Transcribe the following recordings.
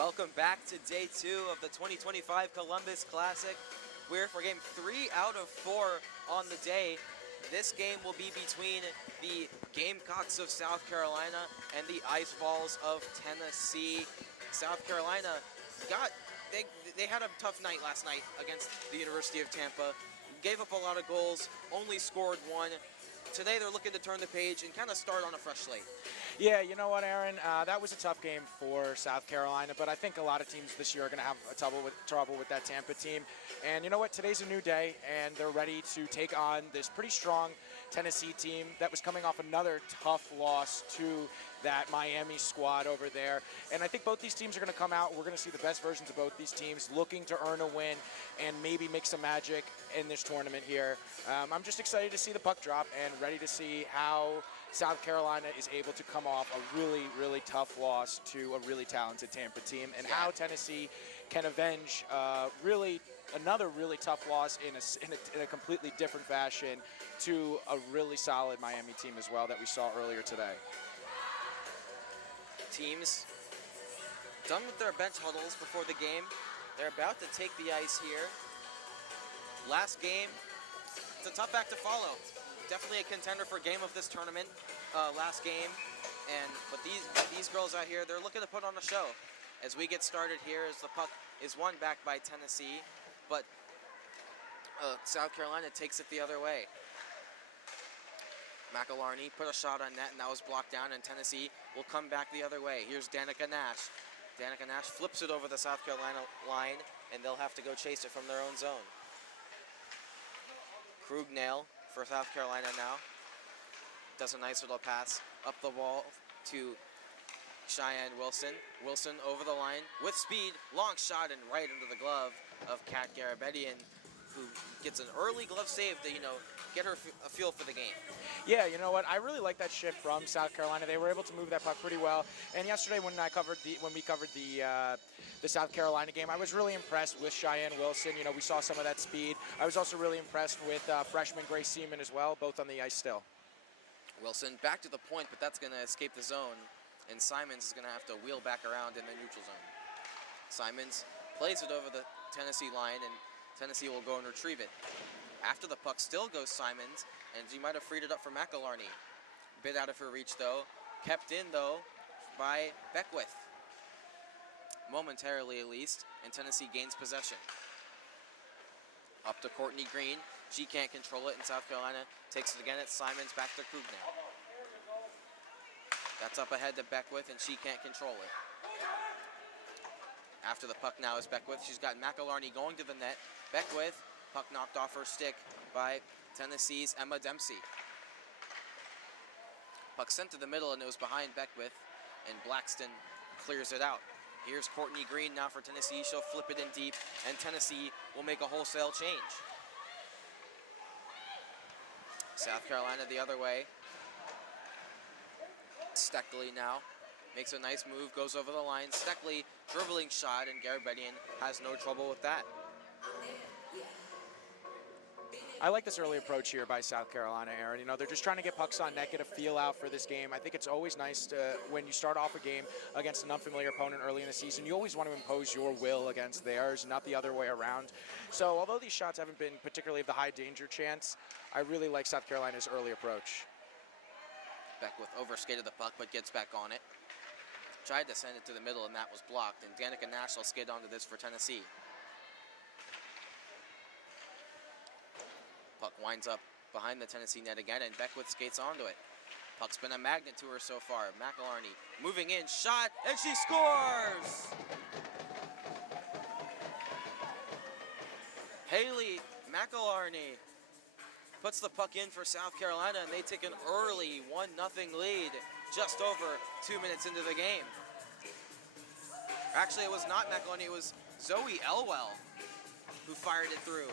Welcome back to day 2 of the 2025 Columbus Classic. We're for game 3 out of 4 on the day. This game will be between the Gamecocks of South Carolina and the Ice Balls of Tennessee. South Carolina they had a tough night last night against the University of Tampa. Gave up a lot of goals, only scored 1. Today they're looking to turn the page and kind of start on a fresh slate. Yeah, you know what, Aaron? That was a tough game for South Carolina, but I think a lot of teams this year are going to have trouble with that Tampa team. And you know what? Today's a new day, and they're ready to take on this pretty strong Tennessee team that was coming off another tough loss to that Miami squad over there. And I think both these teams are going to come out. We're going to see the best versions of both these teams looking to earn a win and maybe make some magic in this tournament here. I'm just excited to see the puck drop and ready to see how South Carolina is able to come off a really, really tough loss to a really talented Tampa team, and how Tennessee can avenge another really tough loss in a completely different fashion to a really solid Miami team as well that we saw earlier today. Teams done with their bench huddles before the game. They're about to take the ice here. Last game, it's a tough act to follow. Definitely a contender for game of this tournament. Last game, but these girls out here, they're looking to put on a show. As we get started here, as the puck is won back by Tennessee, but South Carolina takes it the other way. McElharney put a shot on net, and that was blocked down, and Tennessee will come back the other way. Here's Danica Nash. Danica Nash flips it over the South Carolina line, and they'll have to go chase it from their own zone. Krugnail for South Carolina now. Does a nice little pass up the wall to Cheyenne Wilson. Wilson over the line with speed, long shot, and right into the glove of Kat Garabedian, who gets an early glove save to, get her a feel for the game. Yeah, you know what? I really like that shift from South Carolina. They were able to move that puck pretty well. And yesterday, when we covered the South Carolina game, I was really impressed with Cheyenne Wilson. We saw some of that speed. I was also really impressed with freshman Grace Seaman as well, both on the ice still. Wilson back to the point, but that's going to escape the zone, and Simons is going to have to wheel back around in the neutral zone. Simons plays it over the Tennessee line, and Tennessee will go and retrieve it. After the puck still goes Simons, and she might have freed it up for McElharney. Bit out of her reach, though. Kept in, though, by Beckwith. Momentarily, at least, and Tennessee gains possession. Up to Courtney Green. She can't control it, and South Carolina takes it again. It's Simons back to Krugnail. That's up ahead to Beckwith, and she can't control it. After the puck now is Beckwith. She's got McElharney going to the net. Beckwith, puck knocked off her stick by Tennessee's Emma Dempsey. Puck sent to the middle, and it was behind Beckwith, and Blackston clears it out. Here's Courtney Green now for Tennessee. She'll flip it in deep, and Tennessee will make a wholesale change. South Carolina the other way. Steckley now makes a nice move, goes over the line. Steckley dribbling shot, and Garabedian has no trouble with that. I like this early approach here by South Carolina, Aaron. They're just trying to get pucks on net, get a feel out for this game. I think it's always nice to, when you start off a game against an unfamiliar opponent early in the season, you always want to impose your will against theirs, not the other way around. So although these shots haven't been particularly of the high danger chance, I really like South Carolina's early approach. Beckwith overskated the puck, but gets back on it. Tried to send it to the middle, and that was blocked. And Danica Nash will skid onto this for Tennessee. Puck winds up behind the Tennessee net again, and Beckwith skates onto it. Puck's been a magnet to her so far. McElharney moving in, shot, and she scores! Haley McElharney puts the puck in for South Carolina, and they take an early 1-0 lead just over 2 minutes into the game. Actually, it was not McElharney, it was Zoe Elwell who fired it through.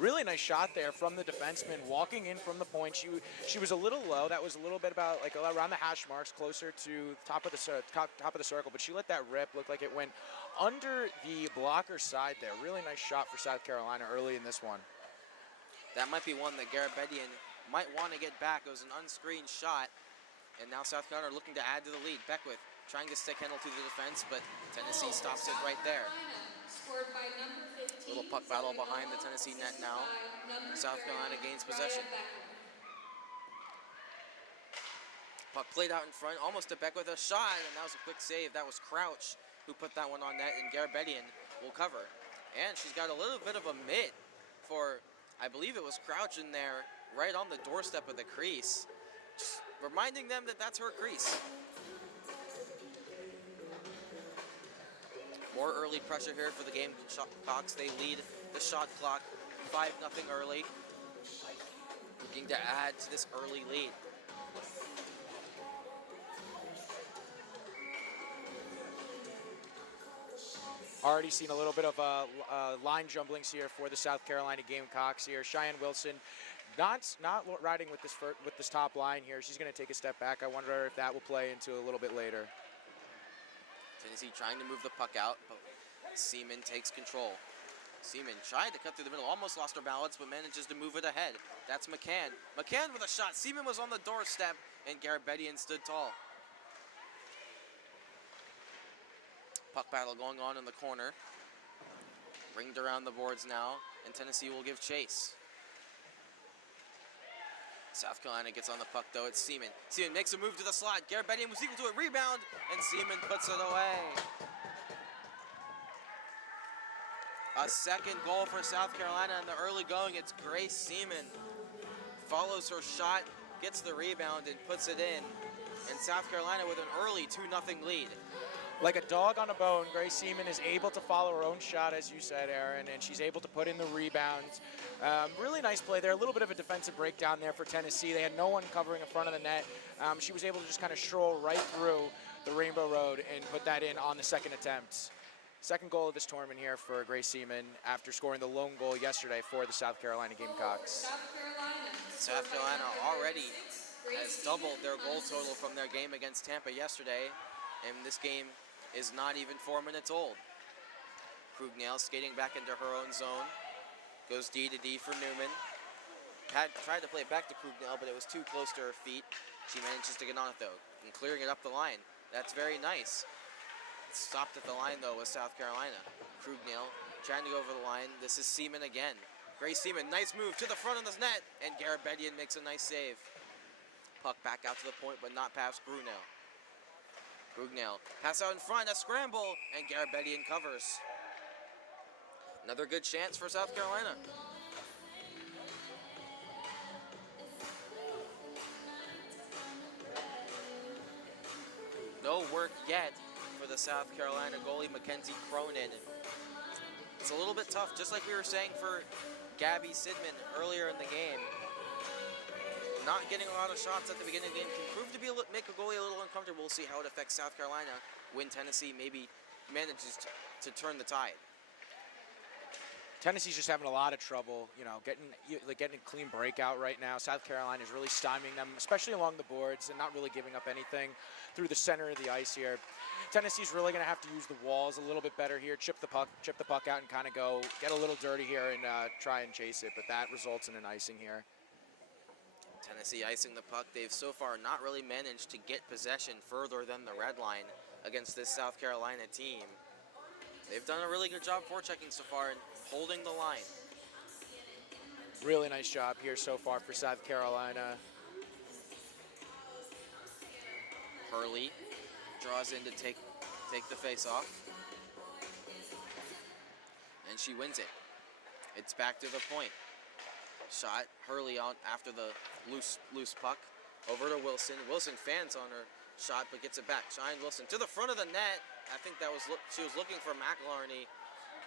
Really nice shot there from the defenseman, walking in from the point. She was a little low. That was a little bit about around the hash marks, closer to top of the circle. But she let that rip. Looked like it went under the blocker side there. Really nice shot for South Carolina early in this one. That might be one that Garabedian might want to get back. It was an unscreened shot, and now South Carolina are looking to add to the lead. Beckwith trying to stick handle to the defense, but Tennessee stops it right there. Little puck battle behind the Tennessee net now. South Carolina gains possession. Puck played out in front, almost to Beckwith, a shot, and that was a quick save. That was Crouch who put that one on net, and Garabedian will cover. And she's got a little bit of a mitt for, I believe it was Crouch in there, right on the doorstep of the crease, just reminding them that that's her crease. More early pressure here for the Gamecocks. They lead the shot clock 5-0 early. Looking to add to this early lead. Already seen a little bit of line jumblings here for the South Carolina Gamecocks here. Cheyenne Wilson not riding with this top line here. She's going to take a step back. I wonder if that will play into a little bit later. Tennessee trying to move the puck out, but Seaman takes control. Seaman tried to cut through the middle, almost lost her balance, but manages to move it ahead. That's McCann. McCann with a shot. Seaman was on the doorstep, and Garabedian stood tall. Puck battle going on in the corner. Ringed around the boards now, and Tennessee will give chase. South Carolina gets on the puck, though. It's Seaman. Seaman makes a move to the slot. Garabedian was equal to a rebound, and Seaman puts it away. A second goal for South Carolina in the early going. It's Grace Seaman. Follows her shot, gets the rebound, and puts it in. And South Carolina with an early 2-0 lead. Like a dog on a bone, Grace Seaman is able to follow her own shot, as you said, Aaron, and she's able to put in the rebound. Really nice play there. A little bit of a defensive breakdown there for Tennessee. They had no one covering in front of the net. She was able to just kind of stroll right through the Rainbow Road and put that in on the second attempt. Second goal of this tournament here for Grace Seaman after scoring the lone goal yesterday for the South Carolina Gamecocks. South Carolina already has doubled their goal total from their game against Tampa yesterday, and this game is not even 4 minutes old. Krugnail skating back into her own zone. Goes D to D for Newman. Tried to play it back to Krugnail, but it was too close to her feet. She manages to get on it, though, and clearing it up the line. That's very nice. Stopped at the line, though, with South Carolina. Krugnail trying to go over the line. This is Seaman again. Grace Seaman, nice move to the front of the net, and Garabedian makes a nice save. Puck back out to the point, but not past Krugnail. Krugnail, pass out in front, a scramble, and Garabedian covers. Another good chance for South Carolina. No work yet for the South Carolina goalie, Mackenzie Cronin. It's a little bit tough, just like we were saying for Gabby Sidman earlier in the game. Not getting a lot of shots at the beginning of the game can prove to make a goalie a little uncomfortable. We'll see how it affects South Carolina when Tennessee maybe manages to turn the tide. Tennessee's just having a lot of trouble, getting a clean breakout right now. South Carolina is really stymieing them, especially along the boards, and not really giving up anything through the center of the ice here. Tennessee's really going to have to use the walls a little bit better here, chip the puck out, and kind of get a little dirty here and try and chase it. But that results in an icing here. Tennessee icing the puck. They've so far not really managed to get possession further than the red line against this South Carolina team. They've done a really good job forechecking so far and holding the line. Really nice job here so far for South Carolina. Hurley draws in to take the face off. And she wins it. It's back to the point. Shot, Hurley on after the loose puck. Over to Wilson. Wilson fans on her shot, but gets it back. Cheyenne Wilson to the front of the net. I think she was looking for McElharney,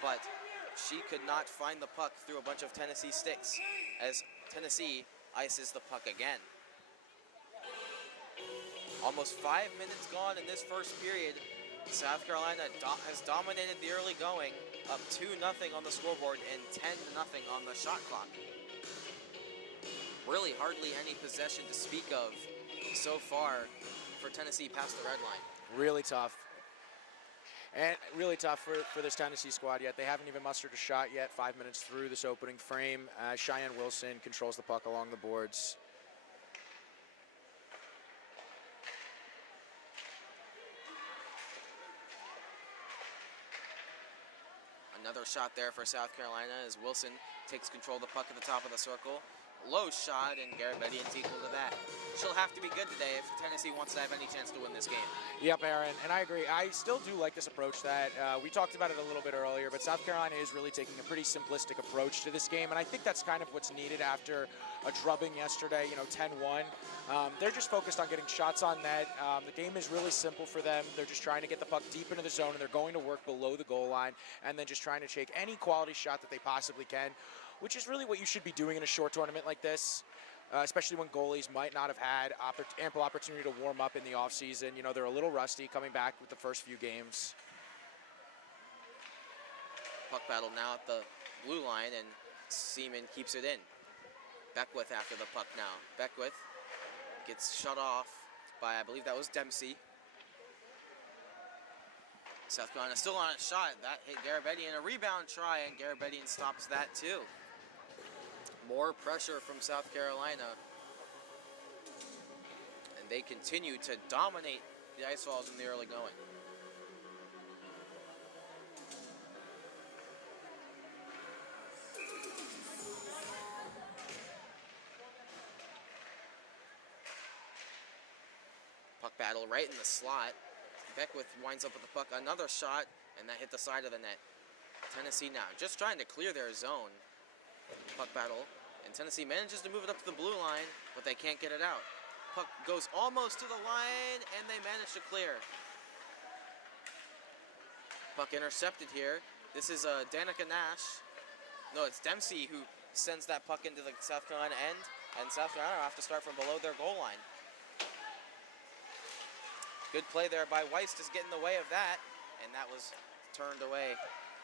but she could not find the puck through a bunch of Tennessee sticks as Tennessee ices the puck again. Almost 5 minutes gone in this first period. South Carolina has dominated the early going, up 2-0 on the scoreboard and 10-0 on the shot clock. Really hardly any possession to speak of so far for Tennessee past the red line. Really tough. And really tough for this Tennessee squad yet. They haven't even mustered a shot yet, 5 minutes through this opening frame. Cheyenne Wilson controls the puck along the boards. Another shot there for South Carolina as Wilson takes control of the puck at the top of the circle. Low shot, and Garabedian's equal to that. She'll have to be good today if Tennessee wants to have any chance to win this game. Yep, Aaron, and I agree. I still do like this approach that we talked about it a little bit earlier, but South Carolina is really taking a pretty simplistic approach to this game, and I think that's kind of what's needed after a drubbing yesterday, 10-1. They're just focused on getting shots on net. The game is really simple for them. They're just trying to get the puck deep into the zone, and they're going to work below the goal line, and then just trying to take any quality shot that they possibly can, which is really what you should be doing in a short tournament like this, especially when goalies might not have had ample opportunity to warm up in the offseason. They're a little rusty coming back with the first few games. Puck battle now at the blue line, and Seaman keeps it in. Beckwith after the puck now. Beckwith gets shut off by, I believe that was Dempsey. South Carolina still on a shot. That hit Garabedian. A rebound try, and Garabedian stops that too. More pressure from South Carolina. And they continue to dominate the Ice Falls in the early going. Puck battle right in the slot. Beckwith winds up with the puck. Another shot, and that hit the side of the net. Tennessee now just trying to clear their zone. Puck battle, and Tennessee manages to move it up to the blue line, but they can't get it out. Puck goes almost to the line, and they manage to clear. Puck intercepted here. This is Danica Nash. No, it's Dempsey who sends that puck into the South Carolina end, and South Carolina have to start from below their goal line. Good play there by Weiss, just get in the way of that, and that was turned away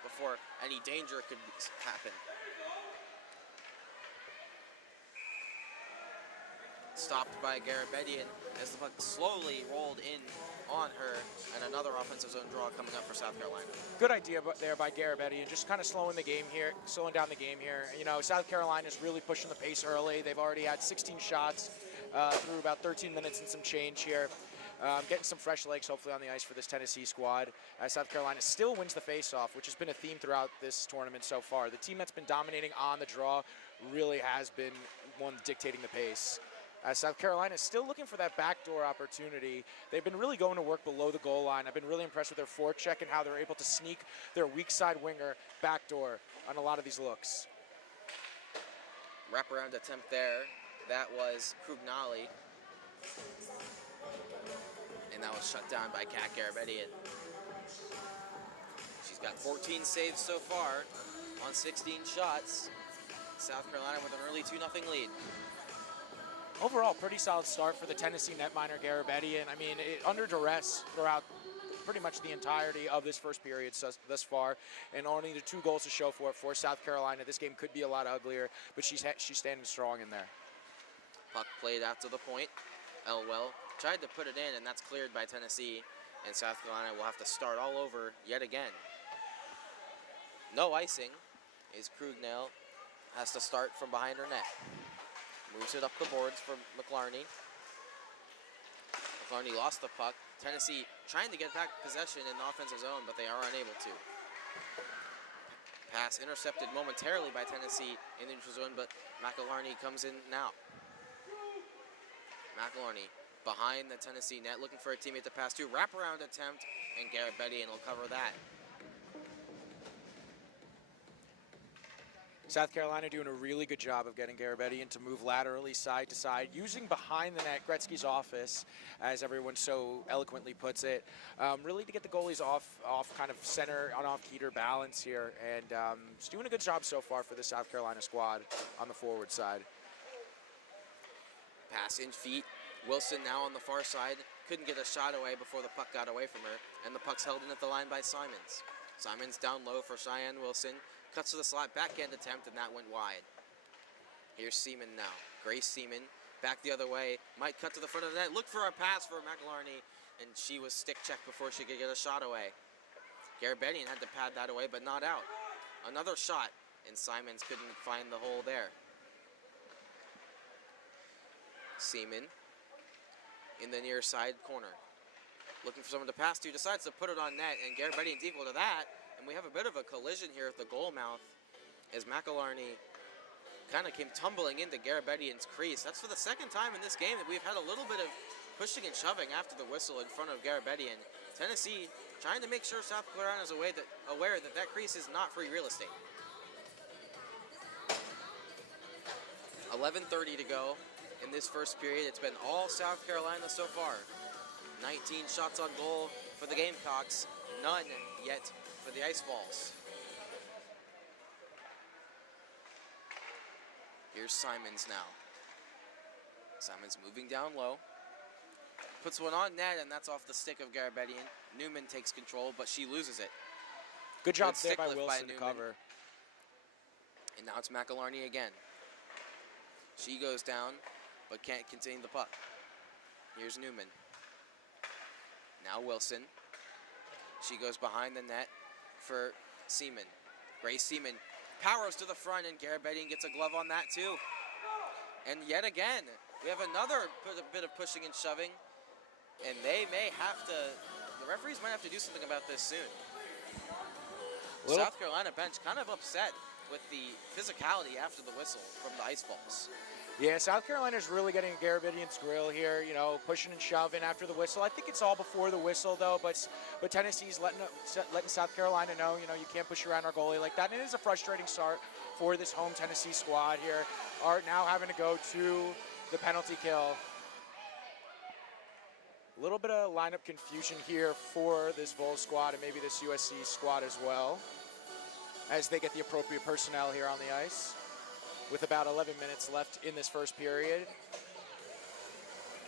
before any danger could happen. Stopped by Garabedian as the puck slowly rolled in on her, and another offensive zone draw coming up for South Carolina. Good idea there by Garabedian, just kind of slowing down the game here. South Carolina's really pushing the pace early. They've already had 16 shots through about 13 minutes and some change here. Getting some fresh legs, hopefully, on the ice for this Tennessee squad. South Carolina still wins the face-off, which has been a theme throughout this tournament so far. The team that's been dominating on the draw really has been one dictating the pace. South Carolina is still looking for that backdoor opportunity. They've been really going to work below the goal line. I've been really impressed with their forecheck and how they're able to sneak their weak side winger backdoor on a lot of these looks. Wraparound attempt there. That was Krugnali. And that was shut down by Kat Garabedian. She's got 14 saves so far on 16 shots. South Carolina with an early 2-0 lead. Overall, pretty solid start for the Tennessee netminder Garabedian. I mean, under duress throughout pretty much the entirety of this first period thus far, and only the 2 goals to show for it for South Carolina. This game could be a lot uglier, but she's standing strong in there. Puck played out to the point. Elwell tried to put it in, and that's cleared by Tennessee, and South Carolina will have to start all over yet again. No icing, as Krugnail has to start from behind her net. Moves it up the boards for McLarney. McLarney lost the puck. Tennessee trying to get back possession in the offensive zone, but they are unable to. Pass intercepted momentarily by Tennessee in the neutral zone, but McElharney comes in now. McElharney behind the Tennessee net, looking for a teammate to pass to. Wraparound attempt, and Garabedian will cover that. South Carolina doing a really good job of getting Garabedian to move laterally side to side, using behind the net, Gretzky's office, as everyone so eloquently puts it, really to get the goalies off kind of center, on off-keeter balance here, and just doing a good job so far for the South Carolina squad on the forward side. Pass in feet. Wilson now on the far side. Couldn't get a shot away before the puck got away from her, and the puck's held in at the line by Simons. Simons down low for Cheyenne Wilson. Cuts to the slot, backhand attempt, and that went wide. Here's Seaman now. Grace Seaman, back the other way. Might cut to the front of the net. Look for a pass for McElharney, and she was stick-checked before she could get a shot away. Garabedian had to pad that away, but not out. Another shot, and Simons couldn't find the hole there. Seaman in the near side corner. Looking for someone to pass to, decides to put it on net, and Garabedian's equal to that. And we have a bit of a collision here at the goal mouth as McElharney kind of came tumbling into Garabedian's crease. That's for the second time in this game that we've had a little bit of pushing and shoving after the whistle in front of Garabedian. Tennessee trying to make sure South Carolina is aware that that crease is not free real estate. 11:30 to go in this first period. It's been all South Carolina so far. 19 shots on goal for the Gamecocks, none yet for the Ice Balls. Here's Simons now. Simons moving down low. Puts one on net, and that's off the stick of Garabedian. Newman takes control, but she loses it. Good job Good there stick by lift Wilson by to Newman. cover. And now it's McElharney again. She goes down, but can't contain the puck. Here's Newman. Now Wilson. She goes behind the net for Seaman. Grace Seaman powers to the front, and Garabedian gets a glove on that too. And yet again, we have another bit of pushing and shoving, and the referees might have to do something about this soon. South Carolina bench kind of upset with the physicality after the whistle from the Ice Balls. Yeah, South Carolina's really getting Garabedian's grill here, you know, pushing and shoving after the whistle. I think it's all before the whistle, though, but Tennessee's letting South Carolina know, you know, you can't push around our goalie like that. And it is a frustrating start for this home Tennessee squad here. Are now having to go to the penalty kill. A little bit of lineup confusion here for this Vols squad and maybe this USC squad as well, as they get the appropriate personnel here on the ice, with about 11 minutes left in this first period.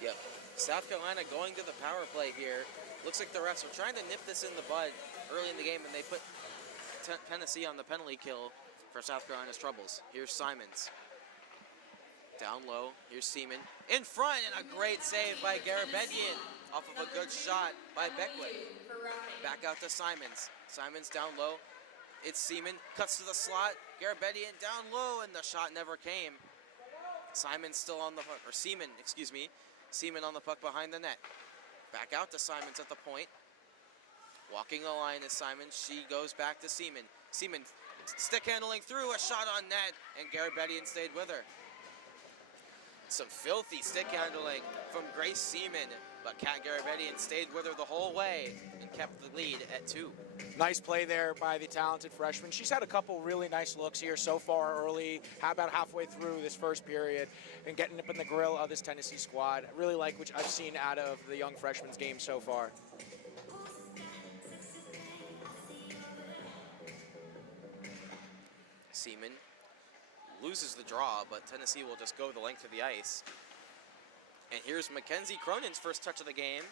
Yep. South Carolina going to the power play here. Looks like the refs were trying to nip this in the bud early in the game, and they put Tennessee on the penalty kill for South Carolina's troubles. Here's Simons. Down low. Here's Seaman. In front, and a great save by Garabedian off of a good shot by Beckwith. Back out to Simons. Simons down low. It's Seaman, cuts to the slot. Garabedian down low, and the shot never came. Simon still on the puck, or Seaman, excuse me. Seaman on the puck behind the net. Back out to Simons at the point. Walking the line is Simon. She goes back to Seaman. Seaman stick handling through, a shot on net, and Garabedian stayed with her. Some filthy stick handling from Grace Seaman, but Kat Garabedian stayed with her the whole way and kept the lead at 2. Nice play there by the talented freshman. She's had a couple really nice looks here so far early, about halfway through this first period, and getting up in the grill of this Tennessee squad. I really like what I've seen out of the young freshman's game so far. Seaman loses the draw, but Tennessee will just go the length of the ice. And here's Mackenzie Cronin's first touch of the game,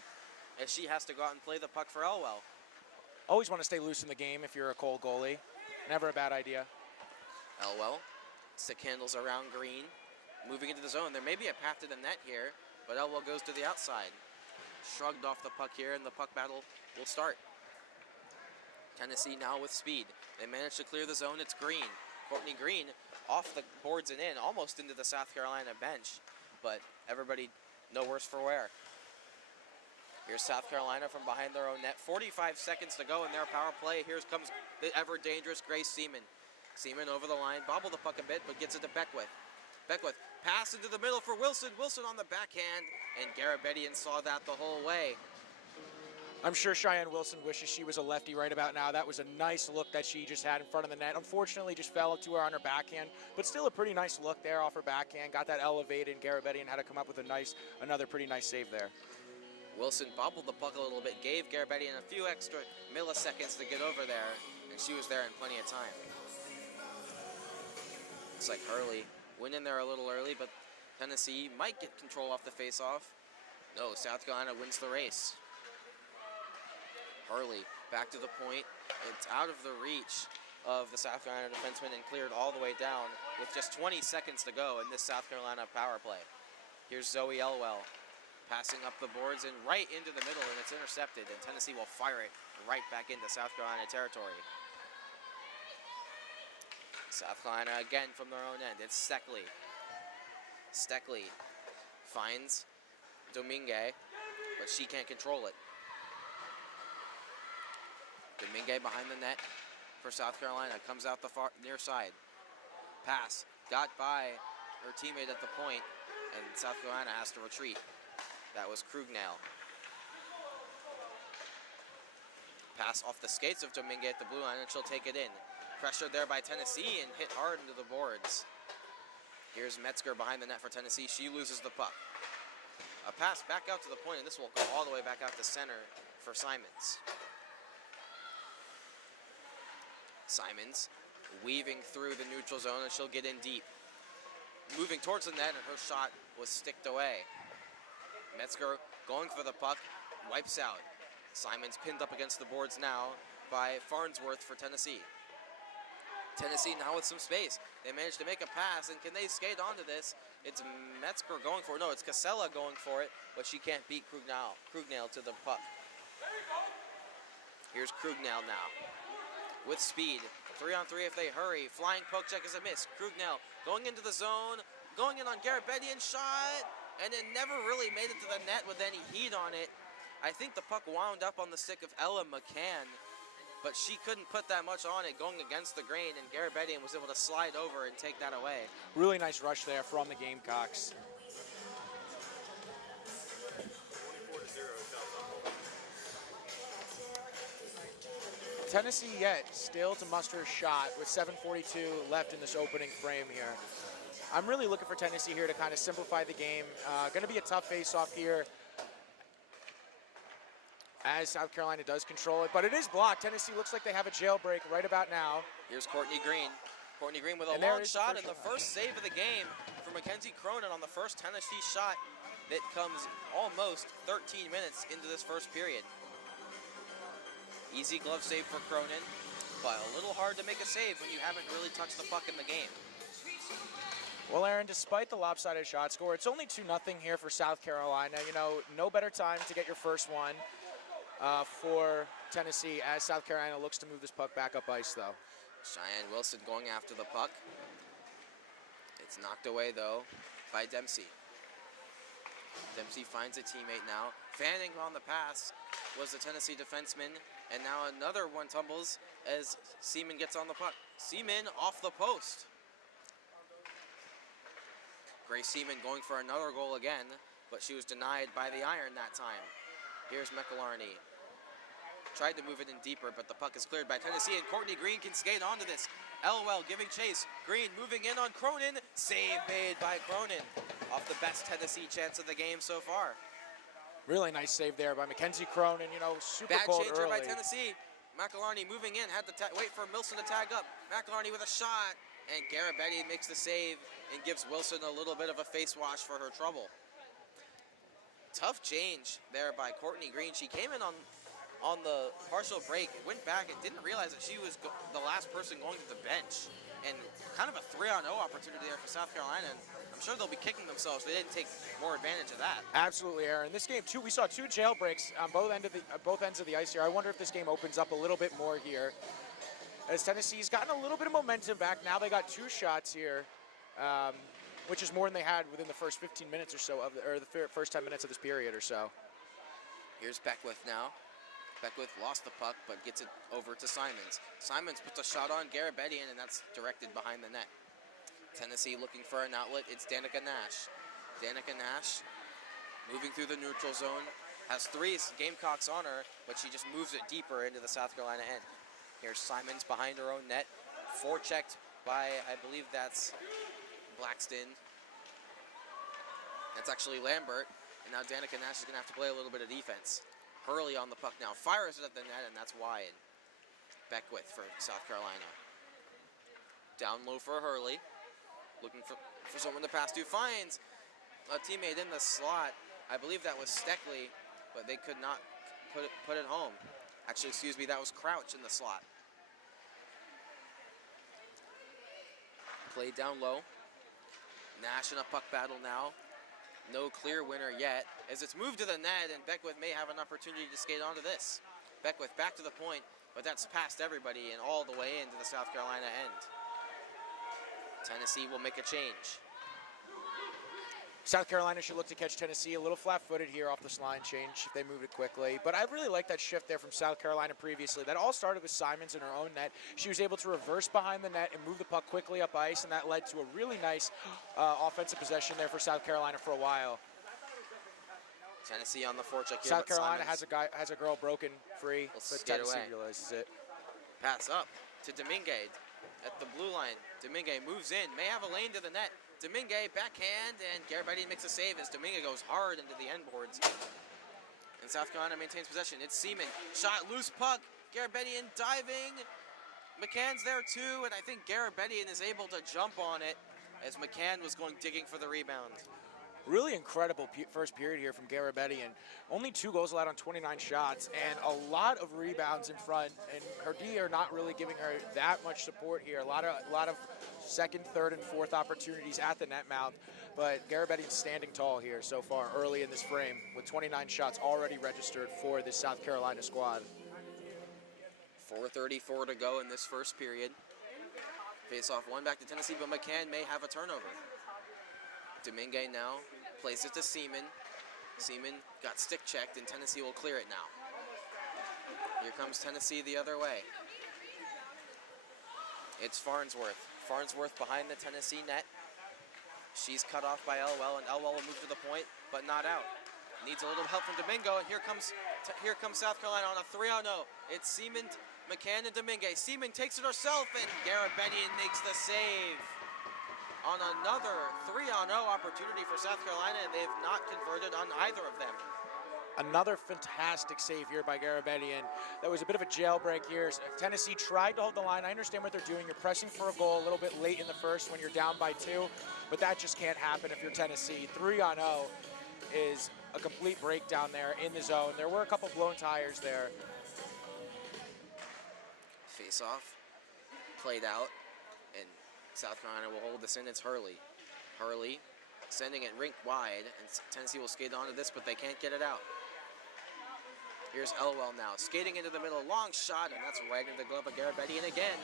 as she has to go out and play the puck for Elwell. Always want to stay loose in the game if you're a cold goalie. Never a bad idea. Elwell, stick handles around Green, moving into the zone. There may be a path to the net here, but Elwell goes to the outside. Shrugged off the puck here, and the puck battle will start. Tennessee now with speed. They manage to clear the zone. It's Green. Courtney Green off the boards and in, almost into the South Carolina bench, but everybody no worse for wear. Here's South Carolina from behind their own net. 45 seconds to go in their power play. Here comes the ever-dangerous Grace Seaman. Seaman over the line, bobbled the puck a bit, but gets it to Beckwith. Beckwith, pass into the middle for Wilson. Wilson on the backhand, and Garabedian saw that the whole way. I'm sure Cheyenne Wilson wishes she was a lefty right about now. That was a nice look that she just had in front of the net. Unfortunately, just fell to her on her backhand, but still a pretty nice look there off her backhand. Got that elevated, and Garabedian had to come up with another pretty nice save there. Wilson bobbled the puck a little bit, gave Garabedian a few extra milliseconds to get over there, and she was there in plenty of time. Looks like Hurley went in there a little early, but Tennessee might get control off the face-off. No, South Carolina wins the race. Hurley back to the point. It's out of the reach of the South Carolina defenseman and cleared all the way down with just 20 seconds to go in this South Carolina power play. Here's Zoe Elwell passing up the boards and right into the middle, and it's intercepted, and Tennessee will fire it right back into South Carolina territory. South Carolina again from their own end. It's Steckley. Steckley finds Domingue, but she can't control it. Domingue behind the net, for South Carolina. Comes out the far near side. Pass. Got by her teammate at the point, and South Carolina has to retreat. That was Krugnail. Pass off the skates of Domingue at the blue line, and she'll take it in. Pressured there by Tennessee and hit hard into the boards. Here's Metzger behind the net for Tennessee. She loses the puck. A pass back out to the point, and this will go all the way back out to center for Simons. Simons weaving through the neutral zone, and she'll get in deep. Moving towards the net, and her shot was sticked away. Metzger going for the puck, wipes out. Simons pinned up against the boards now by Farnsworth for Tennessee. Tennessee now with some space. They managed to make a pass, and can they skate onto this? It's Metzger going for it. No, it's Casella going for it, but she can't beat Krugnail to the puck. Here's Krugnail now with speed. 3-on-3 if they hurry. Flying poke check is a miss. Krugnail going into the zone, going in on Garabedian, shot, and it never really made it to the net with any heat on it. I think the puck wound up on the stick of Ella McCann, but she couldn't put that much on it going against the grain, and Garabedian was able to slide over and take that away. Really nice rush there from the Gamecocks. Tennessee yet still to muster a shot with 7:42 left in this opening frame here. I'm really looking for Tennessee here to kind of simplify the game. Going to be a tough face-off here as South Carolina does control it, but it is blocked. Tennessee looks like they have a jailbreak right about now. Here's Courtney Green. Courtney Green with a long shot, and the first save of the game for Mackenzie Cronin on the first Tennessee shot that comes almost 13 minutes into this first period. Easy glove save for Cronin, but a little hard to make a save when you haven't really touched the puck in the game. Well, Aaron, despite the lopsided shot score, it's only 2-0 here for South Carolina. You know, no better time to get your first one for Tennessee as South Carolina looks to move this puck back up ice, though. Cheyenne Wilson going after the puck. It's knocked away, though, by Dempsey. Dempsey finds a teammate now. Fanning on the pass was the Tennessee defenseman, and now another one tumbles as Seaman gets on the puck. Seaman off the post. Grace Seaman going for another goal again, but she was denied by the iron that time. Here's McElharney. Tried to move it in deeper, but the puck is cleared by Tennessee, and Courtney Green can skate onto this. Elwell giving chase. Green moving in on Cronin. Save made by Cronin off the best Tennessee chance of the game so far. Really nice save there by Mackenzie Cronin. You know, super Bad cold changer early. by Tennessee. McElharney moving in, had to wait for Milson to tag up. McElharney with a shot, and Garabedian makes the save and gives Wilson a little bit of a face wash for her trouble. Tough change there by Courtney Green. She came in on the partial break, went back and didn't realize that she was the last person going to the bench. And kind of a 3-on-0 opportunity there for South Carolina. And I'm sure they'll be kicking themselves if they didn't take more advantage of that. Absolutely, Aaron. This game, too, we saw 2 jailbreaks on both ends of the ice here. I wonder if this game opens up a little bit more here, as Tennessee's gotten a little bit of momentum back. Now they got 2 shots here, which is more than they had within the first 15 minutes or so, or the first 10 minutes of this period or so. Here's Beckwith now. Beckwith lost the puck, but gets it over to Simons. Simons puts a shot on Garabedian, and that's directed behind the net. Tennessee looking for an outlet. It's Danica Nash. Danica Nash moving through the neutral zone. Has 3 Gamecocks on her, but she just moves it deeper into the South Carolina end. Here's Simons behind her own net. Forechecked by, I believe that's Blackston. That's actually Lambert. And now Danica Nash is going to have to play a little bit of defense. Hurley on the puck now. Fires it at the net, and that's wide. Beckwith for South Carolina. Down low for Hurley. Looking for someone to pass to. Finds a teammate in the slot. I believe that was Steckley, but they could not put it home. Actually, excuse me, that was Crouch in the slot. Played down low. Nash in a puck battle now. No clear winner yet, as it's moved to the net, and Beckwith may have an opportunity to skate onto this. Beckwith back to the point, but that's past everybody and all the way into the South Carolina end. Tennessee will make a change. South Carolina should look to catch Tennessee a little flat-footed here off this line change if they moved it quickly. But I really like that shift there from South Carolina previously. That all started with Simons in her own net. She was able to reverse behind the net and move the puck quickly up ice, and that led to a really nice offensive possession there for South Carolina for a while. Tennessee on the forecheck here. South Carolina has a girl broken free, but Tennessee realizes it. Pass up to Domingue at the blue line. Domingue moves in, may have a lane to the net. Domingue backhand, and Garabedian makes a save as Domingue goes hard into the end boards. And South Carolina maintains possession. It's Seaman, shot, loose puck. Garabedian diving. McCann's there too, and I think Garabedian is able to jump on it as McCann was going digging for the rebound. Really incredible first period here from Garabedian. Only 2 goals allowed on 29 shots and a lot of rebounds in front. And her D are not really giving her that much support here. A lot of second, third, and fourth opportunities at the net mouth. But Garabedian's standing tall here so far early in this frame with 29 shots already registered for this South Carolina squad. 4:34 to go in this first period. Face off one back to Tennessee, but McCann may have a turnover. Domingue now plays it to Seaman. Seaman got stick checked, and Tennessee will clear it now. Here comes Tennessee the other way. It's Farnsworth. Farnsworth behind the Tennessee net. She's cut off by Elwell, and Elwell will move to the point, but not out. Needs a little help from Domingo, and here comes South Carolina on a 3-on-0. It's Seaman, McCann, and Domingue. Seaman takes it herself, and Garabedian makes the save. On another 3-on-0 opportunity for South Carolina, and they've not converted on either of them. Another fantastic save here by Garabedian. That was a bit of a jailbreak here. Tennessee tried to hold the line. I understand what they're doing. You're pressing for a goal a little bit late in the first when you're down by 2, but that just can't happen if you're Tennessee. 3-on-0 is a complete breakdown there in the zone. There were a couple blown tires there. Face off, played out, and South Carolina will hold this in. It's Hurley. Hurley sending it rink wide, and Tennessee will skate onto this, but they can't get it out. Here's Elwell now, skating into the middle, long shot, and that's right into the glove of Garabedian again.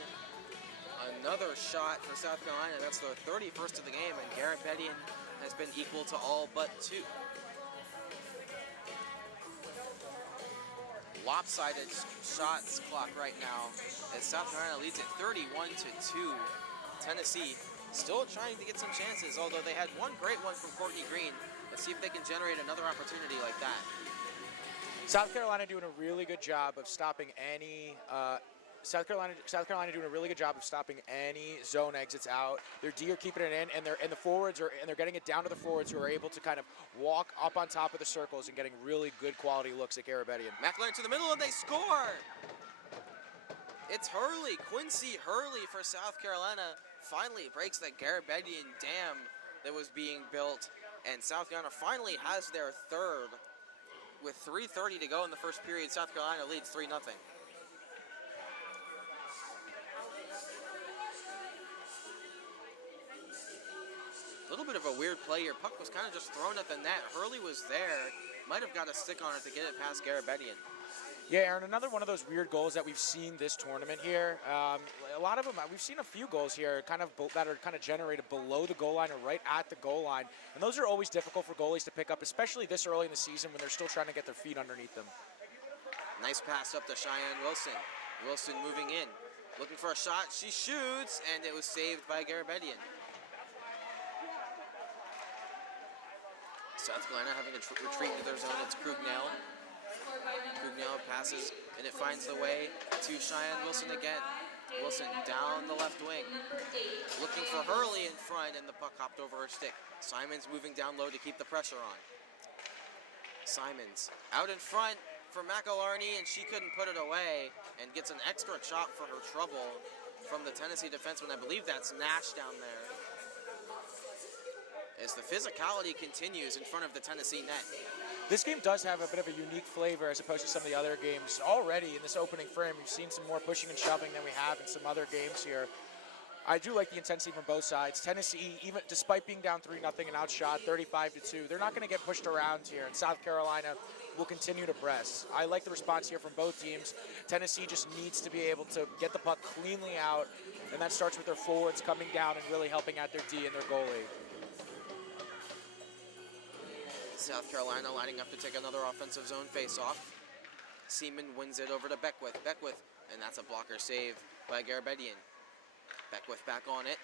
Another shot for South Carolina. That's their 31st of the game, and Garabedian has been equal to all but 2. Lopsided shots clock right now as South Carolina leads it 31-2. Tennessee still trying to get some chances, although they had one great one from Courtney Green. Let's see if they can generate another opportunity like that. South Carolina doing a really good job of stopping any South Carolina doing a really good job of stopping any zone exits out. Their D are keeping it in, and they're getting it down to the forwards who are able to kind of walk up on top of the circles and getting really good quality looks at Garabedian. McLaren to the middle, and they score. It's Hurley, Quincy Hurley for South Carolina. Finally breaks the Garabedian dam that was being built, and South Carolina finally has their third. With 3:30 to go in the first period, South Carolina leads 3-0. A little bit of a weird play here. Puck was kind of just thrown at the net. Hurley was there. Might have got a stick on it to get it past Garabedian. Yeah, Aaron, another one of those weird goals that we've seen this tournament here. A lot of them, we've seen a few goals here that are kind of generated below the goal line or right at the goal line. And those are always difficult for goalies to pick up, especially this early in the season when they're still trying to get their feet underneath them. Nice pass up to Cheyenne Wilson. Wilson moving in. Looking for a shot. She shoots, and it was saved by Garabedian. South Carolina having to retreat into their zone. It's Krugnell. Krugnell passes, and it finds the way to Cheyenne Wilson again. Wilson down the left wing. Looking for Hurley in front, and the puck hopped over her stick. Simons moving down low to keep the pressure on. Simons out in front for McElharney, and she couldn't put it away, and gets an extra chop for her trouble from the Tennessee defenseman. I believe that's Nash down there. As the physicality continues in front of the Tennessee net. This game does have a bit of a unique flavor as opposed to some of the other games. Already in this opening frame, we've seen some more pushing and shoving than we have in some other games here. I do like the intensity from both sides. Tennessee, even despite being down 3-0 and outshot 35-2, they're not going to get pushed around here. And South Carolina will continue to press. I like the response here from both teams. Tennessee just needs to be able to get the puck cleanly out, and that starts with their forwards coming down and really helping out their D and their goalie. South Carolina lining up to take another offensive zone face-off. Seaman wins it over to Beckwith. Beckwith, and that's a blocker save by Garabedian. Beckwith back on it.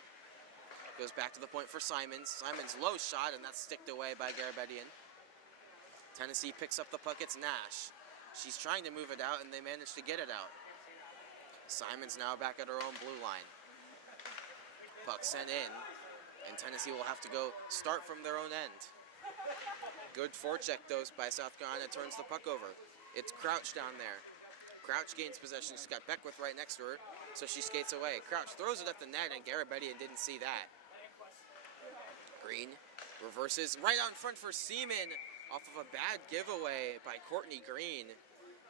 Goes back to the point for Simons. Simons low shot, and that's sticked away by Garabedian. Tennessee picks up the puck. It's Nash. She's trying to move it out, and they manage to get it out. Simons now back at her own blue line. Puck sent in, and Tennessee will have to go start from their own end. Good forecheck, though, by South Carolina. Turns the puck over. It's Crouch down there. Crouch gains possession. She's got Beckwith right next to her, so she skates away. Crouch throws it at the net, and Garabedian didn't see that. Green reverses right out in front for Seaman off of a bad giveaway by Courtney Green.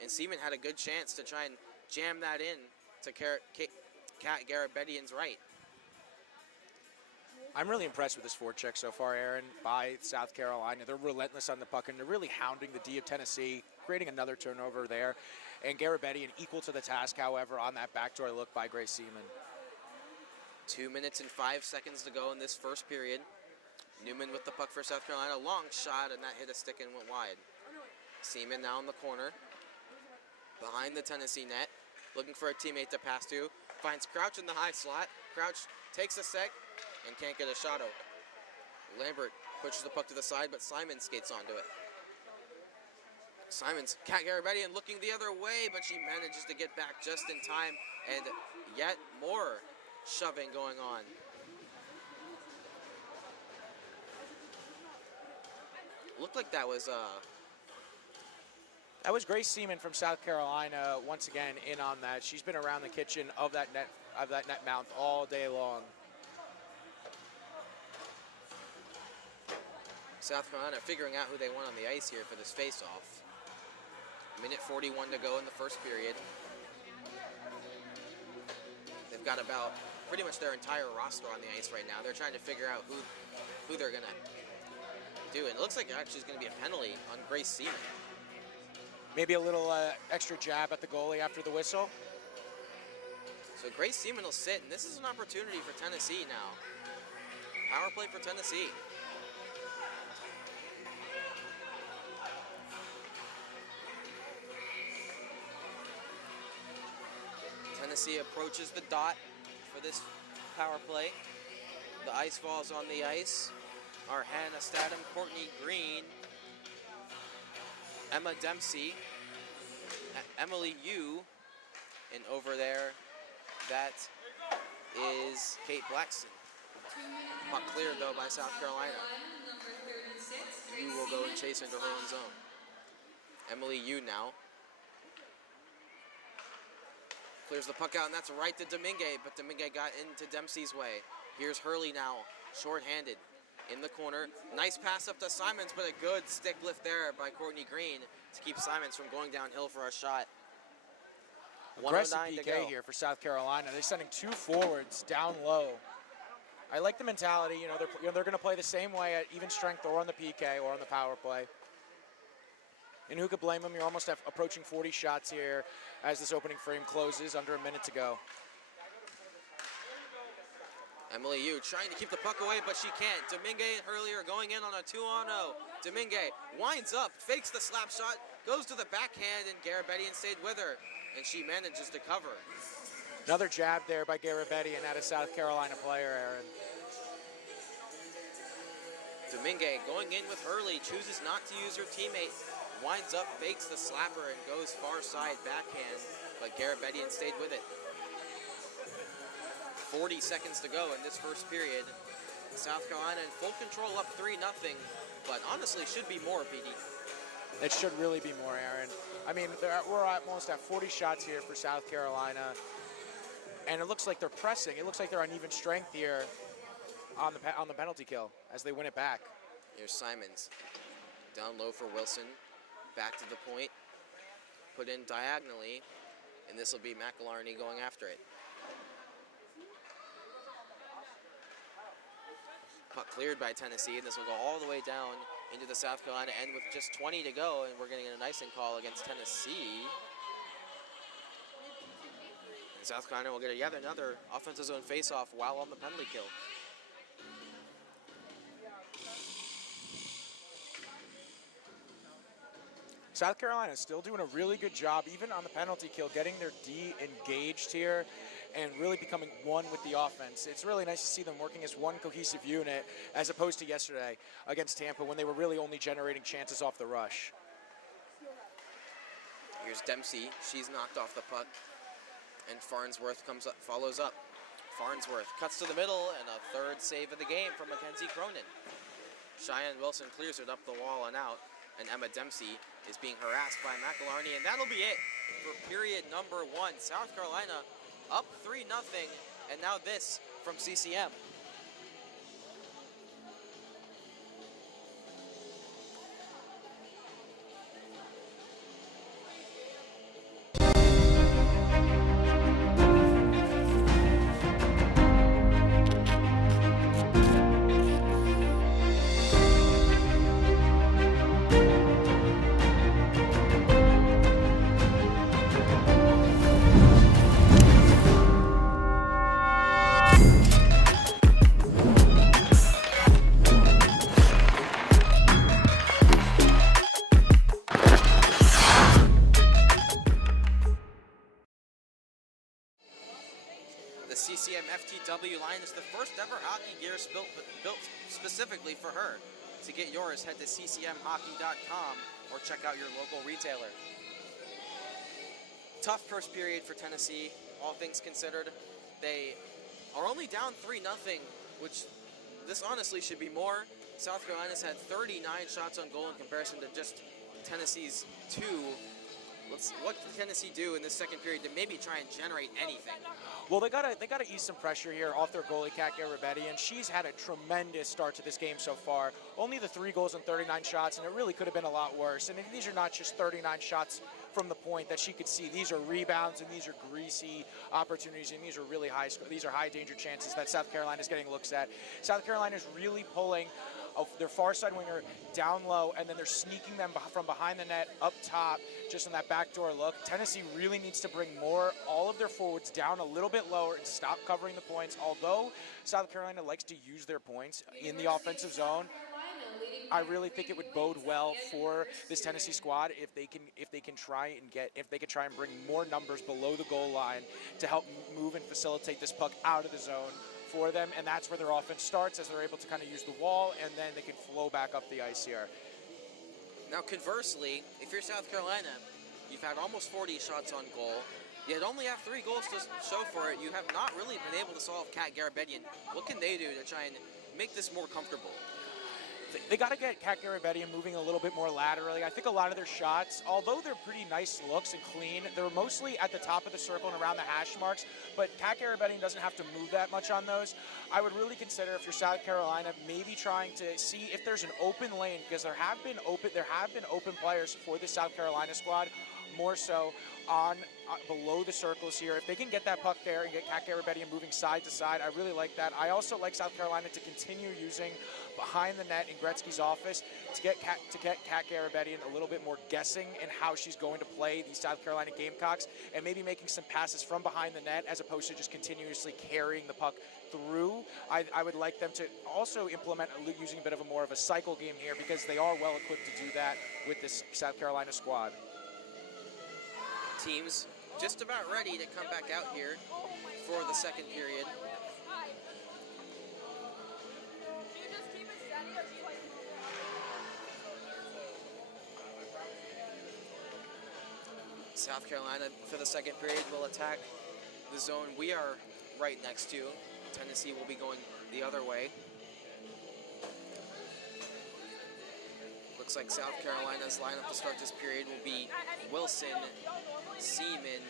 And Seaman had a good chance to try and jam that in to Kat Garabedian's right. I'm really impressed with this forecheck so far, Aaron, by South Carolina. They're relentless on the puck, and they're really hounding the D of Tennessee, creating another turnover there. And Garabedian equal to the task, however, on that backdoor look by Grace Seaman. 2 minutes and 5 seconds to go in this first period. Newman with the puck for South Carolina. Long shot, and that hit a stick and went wide. Seaman now in the corner. Behind the Tennessee net. Looking for a teammate to pass to. Finds Crouch in the high slot. Crouch takes a sec and can't get a shot open. Lambert pushes the puck to the side, but Simon skates onto it. Simons, Kat Garabedian looking the other way, but she manages to get back just in time, and yet more shoving going on. Looked like that was Grace Seaman from South Carolina once again in on that. She's been around the kitchen of that net mount all day long. South Carolina figuring out who they want on the ice here for this face-off. Minute 41 to go in the first period. They've got about pretty much their entire roster on the ice right now. They're trying to figure out who they're gonna do. And it looks like it actually is gonna be a penalty on Grace Seaman. Maybe a little extra jab at the goalie after the whistle. So Grace Seaman will sit, and this is an opportunity for Tennessee now. Power play for Tennessee. Tennessee approaches the dot for this power play. The ice falls on the ice are Hannah Statham, Courtney Green, Emma Dempsey, Emily Yu, and over there, that is Kate Blackson. Puck cleared though by South Carolina. Yu will go and chase into her own zone. Emily Yu now. Clears the puck out, and that's right to Domingue, but Domingue got into Dempsey's way. Here's Hurley now, short-handed, in the corner. Nice pass up to Simons, but a good stick lift there by Courtney Green to keep Simons from going downhill for a shot. Aggressive 1:09 to PK go. here for South Carolina. They're sending two forwards down low. I like the mentality. They're going to play the same way at even strength or on the PK or on the power play. And who could blame them? You're almost approaching 40 shots here as this opening frame closes, under a minute to go. Emily Yu trying to keep the puck away, but she can't. Domingue and Hurley are going in on a 2-on-0. Domingue winds up, fakes the slap shot, goes to the backhand, and Garabedian stayed with her, and she manages to cover. Another jab there by Garabedian at a South Carolina player, Aaron. Domingue going in with Hurley, chooses not to use her teammate, winds up, fakes the slapper, and goes far side backhand, but Garabedian stayed with it. 40 seconds to go in this first period. South Carolina in full control, up 3-0, but honestly should be more, PD. It should really be more, Aaron. I mean, we're almost at 40 shots here for South Carolina, and it looks like they're pressing. It looks like they're on even strength here on the penalty kill as they win it back. Here's Simons. Down low for Wilson. Back to the point. Put in diagonally, and this will be McElharney going after it. Puck cleared by Tennessee, and this will go all the way down into the South Carolina end with just 20 to go, and we're getting an icing call against Tennessee. And South Carolina will get yet another offensive zone face-off while on the penalty kill. South Carolina is still doing a really good job, even on the penalty kill, getting their D engaged here and really becoming one with the offense. It's really nice to see them working as one cohesive unit as opposed to yesterday against Tampa when they were really only generating chances off the rush. Here's Dempsey. She's knocked off the puck, and Farnsworth follows up. Farnsworth cuts to the middle, and a third save of the game from Mackenzie Cronin. Cheyenne Wilson clears it up the wall and out, and Emma Dempsey is being harassed by McElharney, and that'll be it for period number 1. South Carolina up 3-0, and now this from CCM. The CCM FTW line is the first ever hockey gear built specifically for her. To get yours, head to ccmhockey.com or check out your local retailer. Tough first period for Tennessee, all things considered. They are only down 3-0, which this honestly should be more. South Carolina's had 39 shots on goal in comparison to just Tennessee's 2. What can Tennessee do in this second period to maybe try and generate anything? Well, they gotta ease some pressure here off their goalie, Kat Garabedian. She's had a tremendous start to this game so far. Only the 3 goals and 39 shots, and it really could have been a lot worse. And these are not just 39 shots from the point that she could see. These are rebounds, and these are greasy opportunities, and these are really high danger chances that South Carolina is getting looks at. South Carolina is really pulling their far side winger down low, and then they're sneaking them from behind the net up top, just on that backdoor look. Tennessee really needs to bring all of their forwards down a little bit lower and stop covering the points. Although South Carolina likes to use their points in the offensive zone, I really think it would bode well for this Tennessee squad if they can try and bring more numbers below the goal line to help move and facilitate this puck out of the zone for them, and that's where their offense starts, as they're able to kind of use the wall, and then they can flow back up the ice here. Now, conversely, if you're South Carolina, you've had almost 40 shots on goal, yet only have 3 goals to show for it. You have not really been able to solve Kat Garabedian. What can they do to try and make this more comfortable? They got to get Kat Garabedian moving a little bit more laterally. I think a lot of their shots, although they're pretty nice looks and clean, they're mostly at the top of the circle and around the hash marks, but Kat Garabedian doesn't have to move that much on those. I would really consider, if you're South Carolina, maybe trying to see if there's an open lane, because there have been open players for the South Carolina squad, more so on below the circles here. If they can get that puck there and get Kat Garabedian moving side to side, I really like that. I also like South Carolina to continue using behind the net in Gretzky's office to get Kat Garabedian a little bit more guessing in how she's going to play the South Carolina Gamecocks, and maybe making some passes from behind the net as opposed to just continuously carrying the puck through. I would like them to also implement using a bit of more of a cycle game here, because they are well equipped to do that with this South Carolina squad. Teams just about ready to come back out here for the second period. South Carolina for the second period will attack the zone we are right next to. Tennessee will be going the other way. Looks like South Carolina's lineup to start this period will be Wilson, Seaman,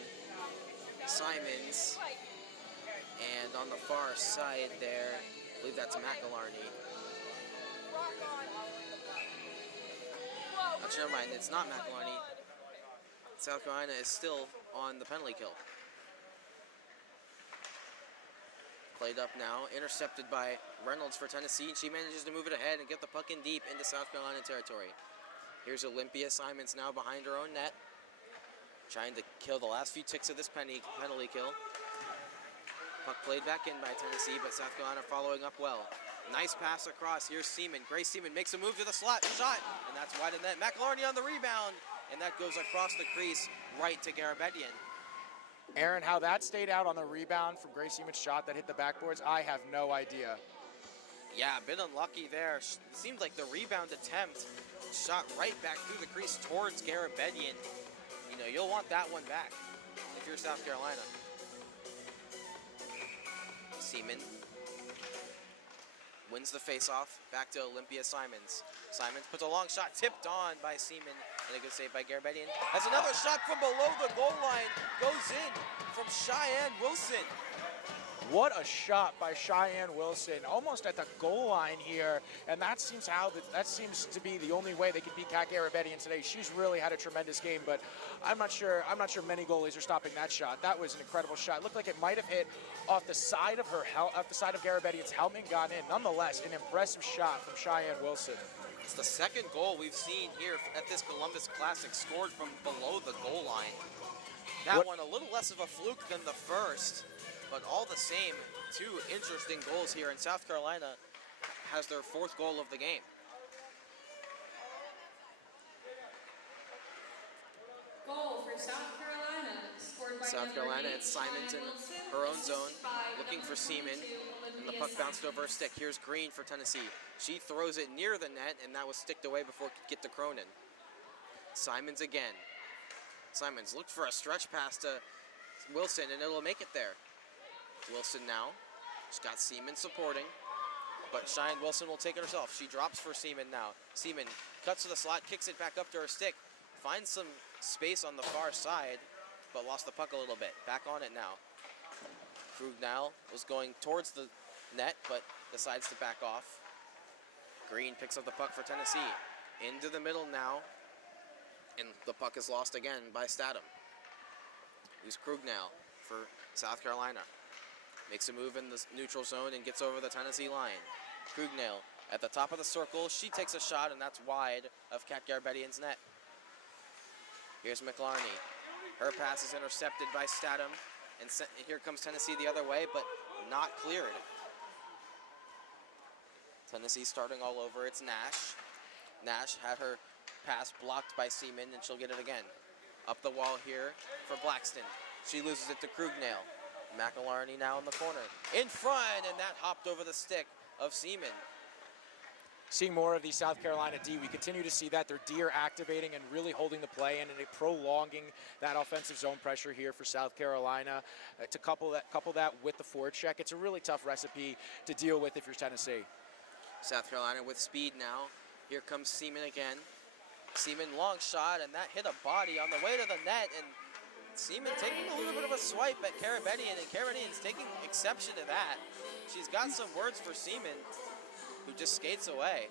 Simons, and on the far side there, I believe that's McElharney. Actually, never mind, it's not McElharney. South Carolina is still on the penalty kill. Played up now, intercepted by Reynolds for Tennessee, and she manages to move it ahead and get the puck in deep into South Carolina territory. Here's Olympia Simons now behind her own net, trying to kill the last few ticks of this penalty kill. Puck played back in by Tennessee, but South Carolina following up well. Nice pass across. Here's Seaman. Grace Seaman makes a move to the slot shot, and that's wide of net. McElharney on the rebound, and that goes across the crease right to Garabedian. Aaron, how that stayed out on the rebound from Grace Siemens' shot that hit the backboards, I have no idea. Yeah, a bit unlucky there. It seemed like the rebound attempt shot right back through the crease towards Garabedian. You know, you'll want that one back if you're South Carolina. Seaman wins the face-off, back to Olympia Simons. Simons puts a long shot, tipped on by Seaman, and a good save by Garabedian. As another shot from below the goal line goes in from Cheyenne Wilson. What a shot by Cheyenne Wilson, almost at the goal line here, and that seems to be the only way they can beat Kat Garabedian today. She's really had a tremendous game, but I'm not sure many goalies are stopping that shot. That was an incredible shot. It looked like it might have hit off the side of Garabedian's helmet and gone in. Nonetheless, an impressive shot from Cheyenne Wilson. It's the second goal we've seen here at this Columbus Classic, scored from below the goal line. That one a little less of a fluke than the first. But all the same, two interesting goals here, and South Carolina has their fourth goal of the game. Goal for South Carolina, scored by South Carolina, it's Simons in her own zone, looking for Seaman, and the puck bounced over her stick. Here's Green for Tennessee. She throws it near the net, and that was sticked away before it could get to Cronin. Simons again. Simons looked for a stretch pass to Wilson, and it'll make it there. Wilson now, she's got Seaman supporting, but Cheyenne Wilson will take it herself. She drops for Seaman now. Seaman cuts to the slot, kicks it back up to her stick, finds some space on the far side, but lost the puck a little bit. Back on it now. Krug was going towards the net, but decides to back off. Green picks up the puck for Tennessee. Into the middle now, and the puck is lost again by Statham. Here's Krug for South Carolina. Makes a move in the neutral zone and gets over the Tennessee line. Krugnail at the top of the circle. She takes a shot, and that's wide of Kat Garabedian's net. Here's McLarney. Her pass is intercepted by Statham, and here comes Tennessee the other way, but not cleared. Tennessee starting all over. It's Nash. Nash had her pass blocked by Seaman, and she'll get it again. Up the wall here for Blackston. She loses it to Krugnail. McElharney now in the corner. In front, and that hopped over the stick of Seaman. Seeing more of the South Carolina D, we continue to see that their D are activating and really holding the play and prolonging that offensive zone pressure here for South Carolina. To couple that with the forecheck, it's a really tough recipe to deal with if you're Tennessee. South Carolina with speed now. Here comes Seaman again. Seaman long shot, and that hit a body on the way to the net, and Seaman taking a little bit of a swipe at Garabedian, and Garabedian's taking exception to that. She's got some words for Seaman, who just skates away.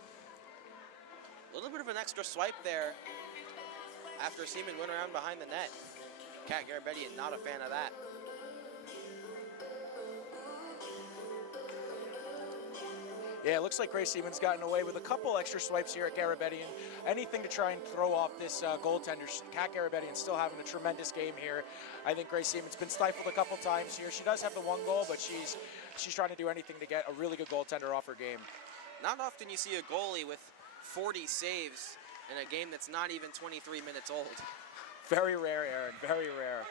A little bit of an extra swipe there after Seaman went around behind the net. Kat Garabedian not a fan of that. Yeah, it looks like Grace Siemens gotten away with a couple extra swipes here at Garabedian. Anything to try and throw off this goaltender. Kat Garabedian still having a tremendous game here. I think Grace Siemens been stifled a couple times here. She does have the one goal, but she's trying to do anything to get a really good goaltender off her game. Not often you see a goalie with 40 saves in a game that's not even 23 minutes old. Very rare, Aaron, very rare.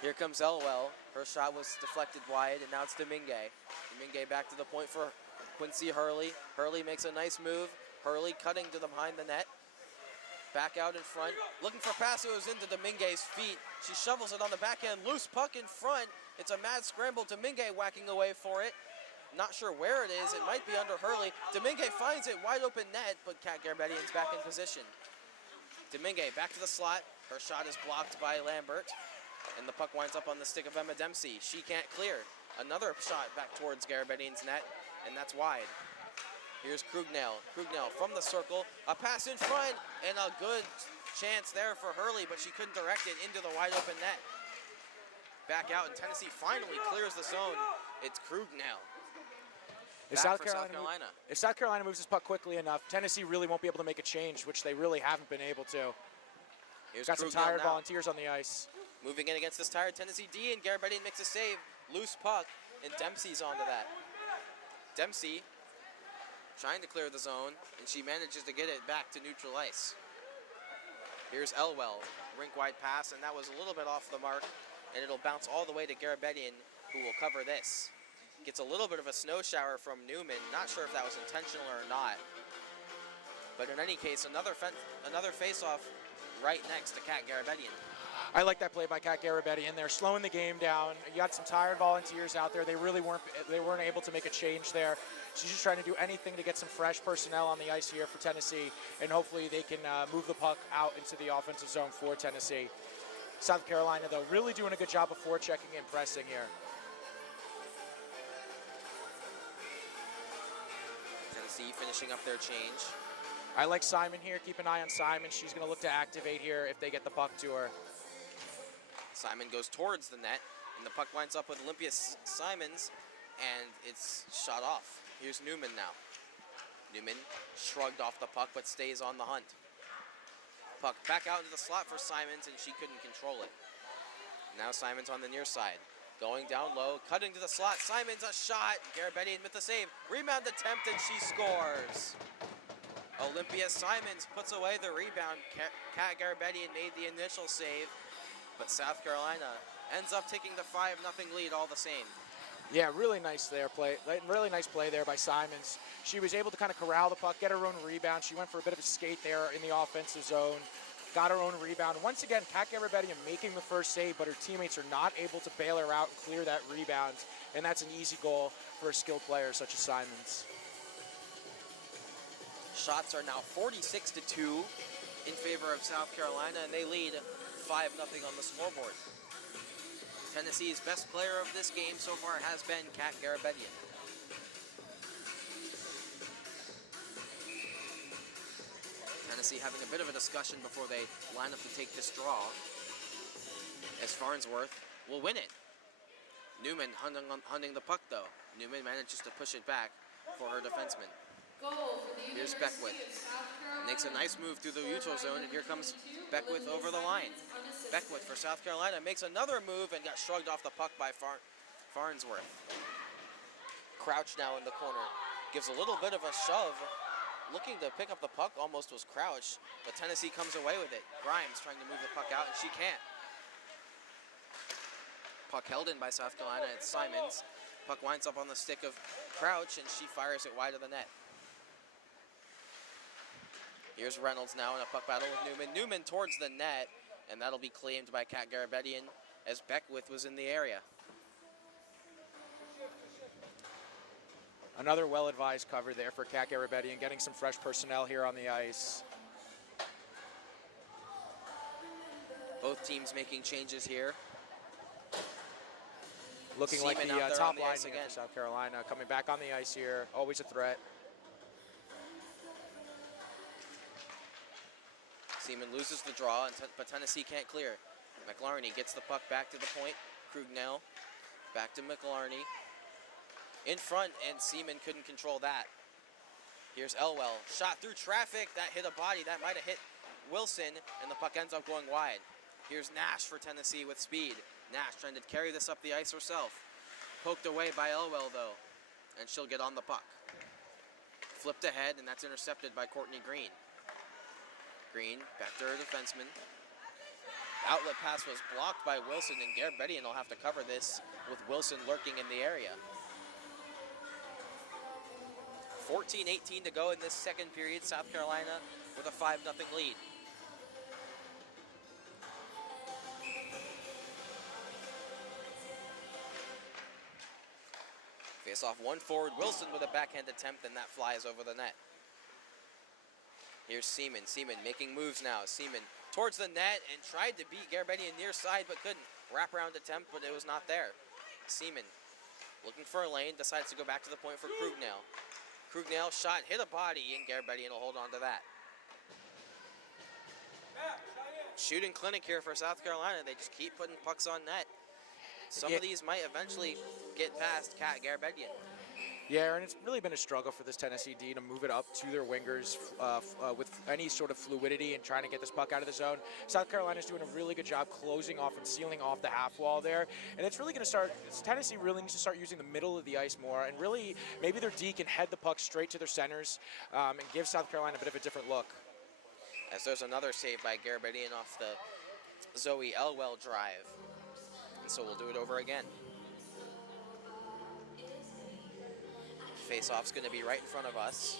Here comes Elwell. Her shot was deflected wide, and now it's Domingue. Domingue back to the point for Quincy Hurley. Hurley makes a nice move. Hurley cutting to the behind the net. Back out in front. Looking for a pass. It was into Domingue's feet. She shovels it on the backhand. Loose puck in front. It's a mad scramble. Domingue whacking away for it. Not sure where it is. It might be under Hurley. Domingue finds it. Wide open net, but Kat Garabedian's back in position. Domingue back to the slot. Her shot is blocked by Lambert. And the puck winds up on the stick of Emma Dempsey. She can't clear. Another shot back towards Garabedian's net, and that's wide. Here's Krugnail. Krugnail from the circle. A pass in front, and a good chance there for Hurley, but she couldn't direct it into the wide open net. Back out, and Tennessee finally clears the zone. It's Krugnail. If South Carolina moves this puck quickly enough, Tennessee really won't be able to make a change, which they really haven't been able to. Here's got some tired volunteers on the ice. Moving in against this tired Tennessee D, and Garabedian makes a save. Loose puck, and Dempsey's onto that. Dempsey trying to clear the zone, and she manages to get it back to neutral ice. Here's Elwell, rink-wide pass, and that was a little bit off the mark, and it'll bounce all the way to Garabedian, who will cover this. Gets a little bit of a snow shower from Newman. Not sure if that was intentional or not. But in any case, another face-off right next to Kat Garabedian. I like that play by Kat Garabedian. They're slowing the game down. You got some tired volunteers out there. They weren't able to make a change there. She's just trying to do anything to get some fresh personnel on the ice here for Tennessee, and hopefully they can move the puck out into the offensive zone for Tennessee. South Carolina, though, really doing a good job of forechecking and pressing here. Tennessee finishing up their change. I like Simon here. Keep an eye on Simon. She's going to look to activate here if they get the puck to her. Simon goes towards the net, and the puck winds up with Olympia Simons, and it's shot off. Here's Newman now. Newman shrugged off the puck, but stays on the hunt. Puck back out into the slot for Simons, and she couldn't control it. Now Simons on the near side. Going down low, cutting to the slot. Simons, a shot. Garabedian with the save. Rebound attempt, and she scores. Olympia Simons puts away the rebound. Kat Garabedian made the initial save, but South Carolina ends up taking the 5-0 lead all the same. Yeah, really nice play there by Simons. She was able to kind of corral the puck, get her own rebound. She went for a bit of a skate there in the offensive zone, got her own rebound. Once again, Kat Garabedian making the first save, but her teammates are not able to bail her out and clear that rebound, and that's an easy goal for a skilled player such as Simons. Shots are now 46-2 in favor of South Carolina, and they lead 5-0 on the scoreboard. Tennessee's best player of this game so far has been Kat Garabedian. Tennessee having a bit of a discussion before they line up to take this draw, as Farnsworth will win it. Newman hunting the puck, though. Newman manages to push it back for her defenseman. Here's Beckwith. Makes a nice move through the neutral zone, and here comes Beckwith over the line. Beckwith for South Carolina makes another move and got shrugged off the puck by Farnsworth. Crouch now in the corner. Gives a little bit of a shove. Looking to pick up the puck, almost was Crouch, but Tennessee comes away with it. Grimes trying to move the puck out, and she can't. Puck held in by South Carolina. It's Simons. Puck winds up on the stick of Crouch, and she fires it wide of the net. Here's Reynolds now in a puck battle with Newman. Newman towards the net, and that'll be claimed by Kat Garabedian as Beckwith was in the area. Another well-advised cover there for Kat Garabedian, getting some fresh personnel here on the ice. Both teams making changes here. Looking like Seaman the out there top on the line ice here again. for South Carolina, coming back on the ice here, always a threat. Seaman loses the draw, but Tennessee can't clear. McLarney gets the puck back to the point. Krugnell back to McLarney. In front, and Seaman couldn't control that. Here's Elwell. Shot through traffic. That hit a body. That might have hit Wilson, and the puck ends up going wide. Here's Nash for Tennessee with speed. Nash trying to carry this up the ice herself. Poked away by Elwell, though, and she'll get on the puck. Flipped ahead, and that's intercepted by Courtney Green. Green, back to her defenseman. Outlet pass was blocked by Wilson, and Garabedian will have to cover this with Wilson lurking in the area. 14-18 to go in this second period. South Carolina with a 5-0 lead. Face off one forward. Wilson with a backhand attempt, and that flies over the net. Here's Seaman. Seaman making moves now. Seaman towards the net and tried to beat Garabedian near side, but couldn't. Wraparound attempt, but it was not there. Seaman looking for a lane, decides to go back to the point for Krugnell. Krugnell shot, hit a body, and Garabedian will hold on to that. Shooting clinic here for South Carolina. They just keep putting pucks on net. Some of these might eventually get past Kat Garabedian. Yeah, and it's really been a struggle for this Tennessee D to move it up to their wingers with any sort of fluidity and trying to get this puck out of the zone. South Carolina's doing a really good job closing off and sealing off the half wall there. And it's really going to start, Tennessee really needs to start using the middle of the ice more, and really maybe their D can head the puck straight to their centers and give South Carolina a bit of a different look. As there's another save by Garabedian off the Zoe Elwell drive. And so we'll do it over again. Face-off's going to be right in front of us.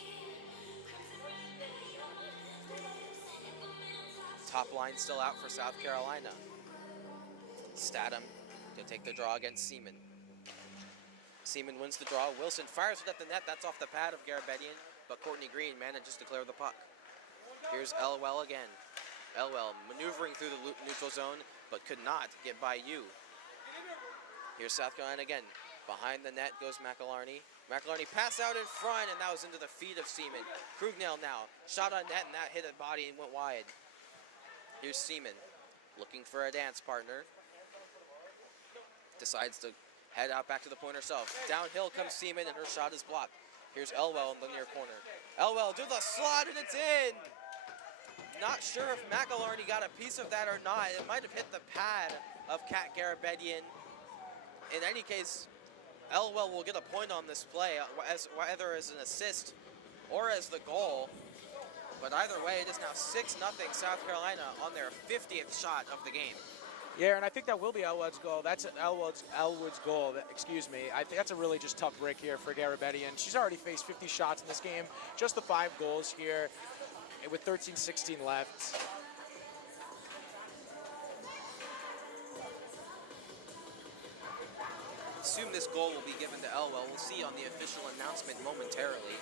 Top line still out for South Carolina. Statham to take the draw against Seaman. Seaman wins the draw. Wilson fires it at the net. That's off the pad of Garabedian, but Courtney Green manages to clear the puck. Here's Elwell again. Elwell maneuvering through the neutral zone, but could not get by you. Here's South Carolina again. Behind the net goes McElharney. McElharney pass out in front, and that was into the feet of Seaman. Krugnell now. Shot on net, and that hit a body and went wide. Here's Seaman looking for a dance partner. Decides to head out back to the point herself. Downhill comes Seaman, and her shot is blocked. Here's Elwell in the near corner. Elwell do the slot, and it's in! Not sure if McElharney got a piece of that or not. It might have hit the pad of Kat Garabedian. In any case, Elwell will get a point on this play, whether as an assist or as the goal. But either way, it is now 6-0 South Carolina on their 50th shot of the game. Yeah, and I think that will be Elwood's goal. That's Elwood's goal. Excuse me. I think that's a really just tough break here for Garabedian. She's already faced 50 shots in this game. Just the 5 goals here with 13-16 left. Assume this goal will be given to Elwell. We'll see on the official announcement momentarily.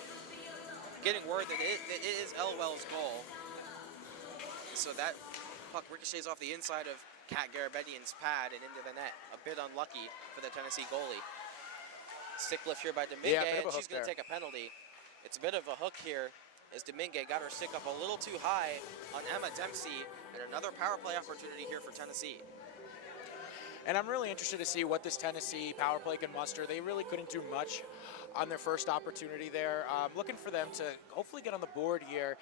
Getting word that it is Elwell's goal. So that puck ricochets off the inside of Kat Garabedian's pad and into the net. A bit unlucky for the Tennessee goalie. Stick lift here by Domingue, and she's going to take a penalty. It's a bit of a hook here as Domingue got her stick up a little too high on Emma Dempsey, and another power play opportunity here for Tennessee. And I'm really interested to see what this Tennessee power play can muster. They really couldn't do much on their first opportunity there. Looking for them to hopefully get on the board here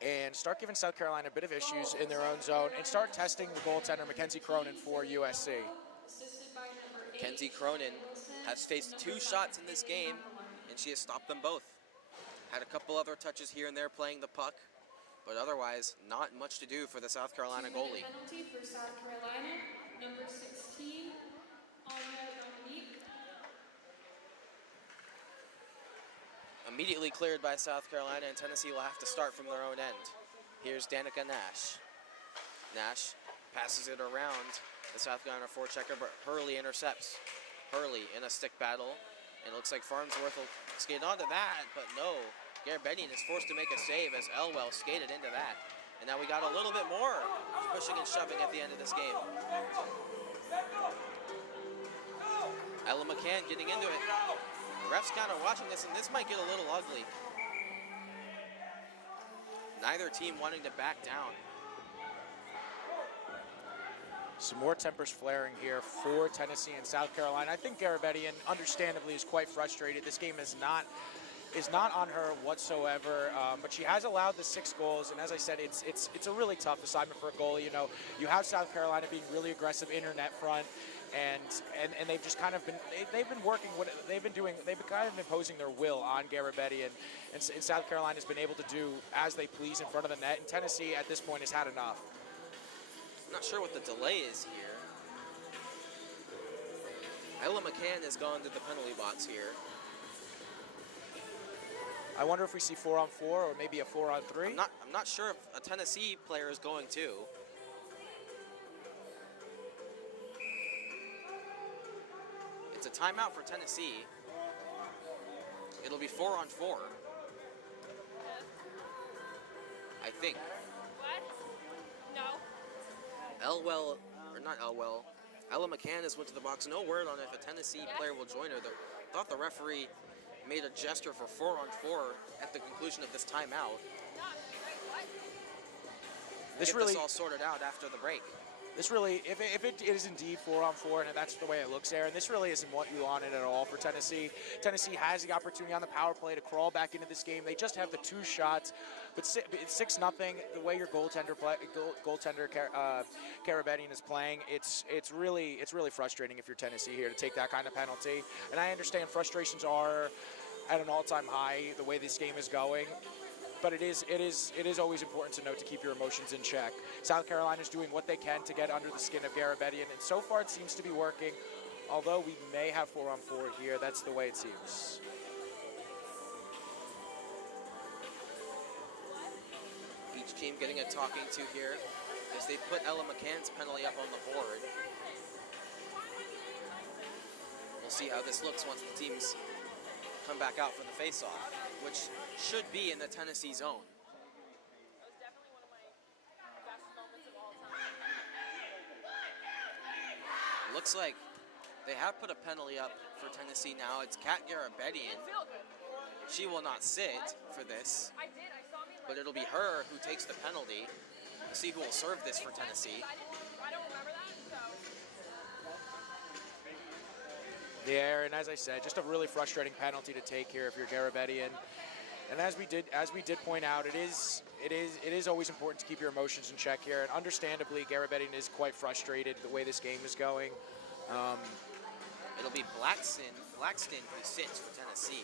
and start giving South Carolina a bit of issues in their own zone and start testing the goaltender, Mackenzie Cronin, for USC. Mackenzie Cronin has faced 2 shots in this game, and she has stopped them both. Had a couple other touches here and there playing the puck, but otherwise not much to do for the South Carolina goalie. Penalty for South Carolina, number 16, Dominique. Immediately cleared by South Carolina, and Tennessee will have to start from their own end. Here's Danica Nash. Nash passes it around the South Carolina forechecker, but Hurley intercepts. Hurley in a stick battle, and it looks like Farnsworth will skate onto that, but no. Garabedian is forced to make a save as Elwell skated into that. And now we got a little bit more pushing and shoving at the end of this game. Ella McCann getting into it. Ref's kind of watching this, and this might get a little ugly. Neither team wanting to back down. Some more tempers flaring here for Tennessee and South Carolina. I think Garabedian, understandably, is quite frustrated. This game is not on her whatsoever, but she has allowed the 6 goals, and as I said, it's a really tough assignment for a goalie. You know, you have South Carolina being really aggressive in her net front, and they've just kind of been they've been working what they've been doing. They've been kind of imposing their will on Garabedian, and South Carolina's been able to do as they please in front of the net. And Tennessee at this point has had enough. I'm not sure what the delay is here. Ella McCann has gone to the penalty box here. I wonder if we see 4-on-4 or maybe a 4-on-3. I'm not sure if a Tennessee player is going to. It's a timeout for Tennessee. It'll be 4-on-4. I think. What? No. Elwell, or not Elwell, Ella McCann has went to the box. No word on if a Tennessee player will join her. Thought the referee made a gesture for 4-on-4 at the conclusion of this timeout. This all sorted out after the break. This really, if it is indeed 4-on-4, and that's the way it looks there, and this really isn't what you wanted at all for Tennessee. Tennessee has the opportunity on the power play to crawl back into this game. They just have the 2 shots, but it's 6-0. The way your goaltender Garabedian is playing, it's really frustrating if you're Tennessee here to take that kind of penalty. And I understand frustrations are at an all-time high the way this game is going. but it is always important to note to keep your emotions in check. South Carolina's doing what they can to get under the skin of Garabedian, and so far it seems to be working. Although we may have 4-on-4 here, that's the way it seems. Each team getting a talking to here as they put Ella McCann's penalty up on the board. We'll see how this looks once the teams come back out for the face-off, which should be in the Tennessee zone. Looks like they have put a penalty up for Tennessee now. It's Kat Garabedian. She will not sit for this, but it'll be her who takes the penalty. We'll see who will serve this for Tennessee. Yeah, and as I said, just a really frustrating penalty to take here if you're Garabedian. And as we did point out, it is always important to keep your emotions in check here. And understandably, Garabedian is quite frustrated the way this game is going. It'll be Blackston who sits for Tennessee.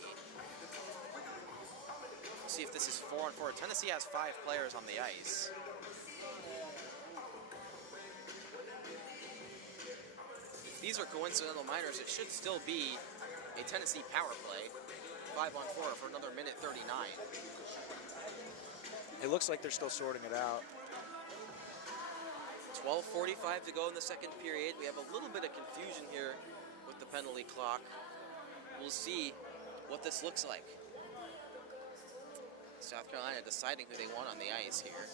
See if this is 4-on-4. Tennessee has 5 players on the ice. If these are coincidental minors, it should still be a Tennessee power play. 5-on-4 for another minute 39. It looks like they're still sorting it out. 12:45 to go in the second period. We have a little bit of confusion here with the penalty clock. We'll see what this looks like. South Carolina deciding who they want on the ice here,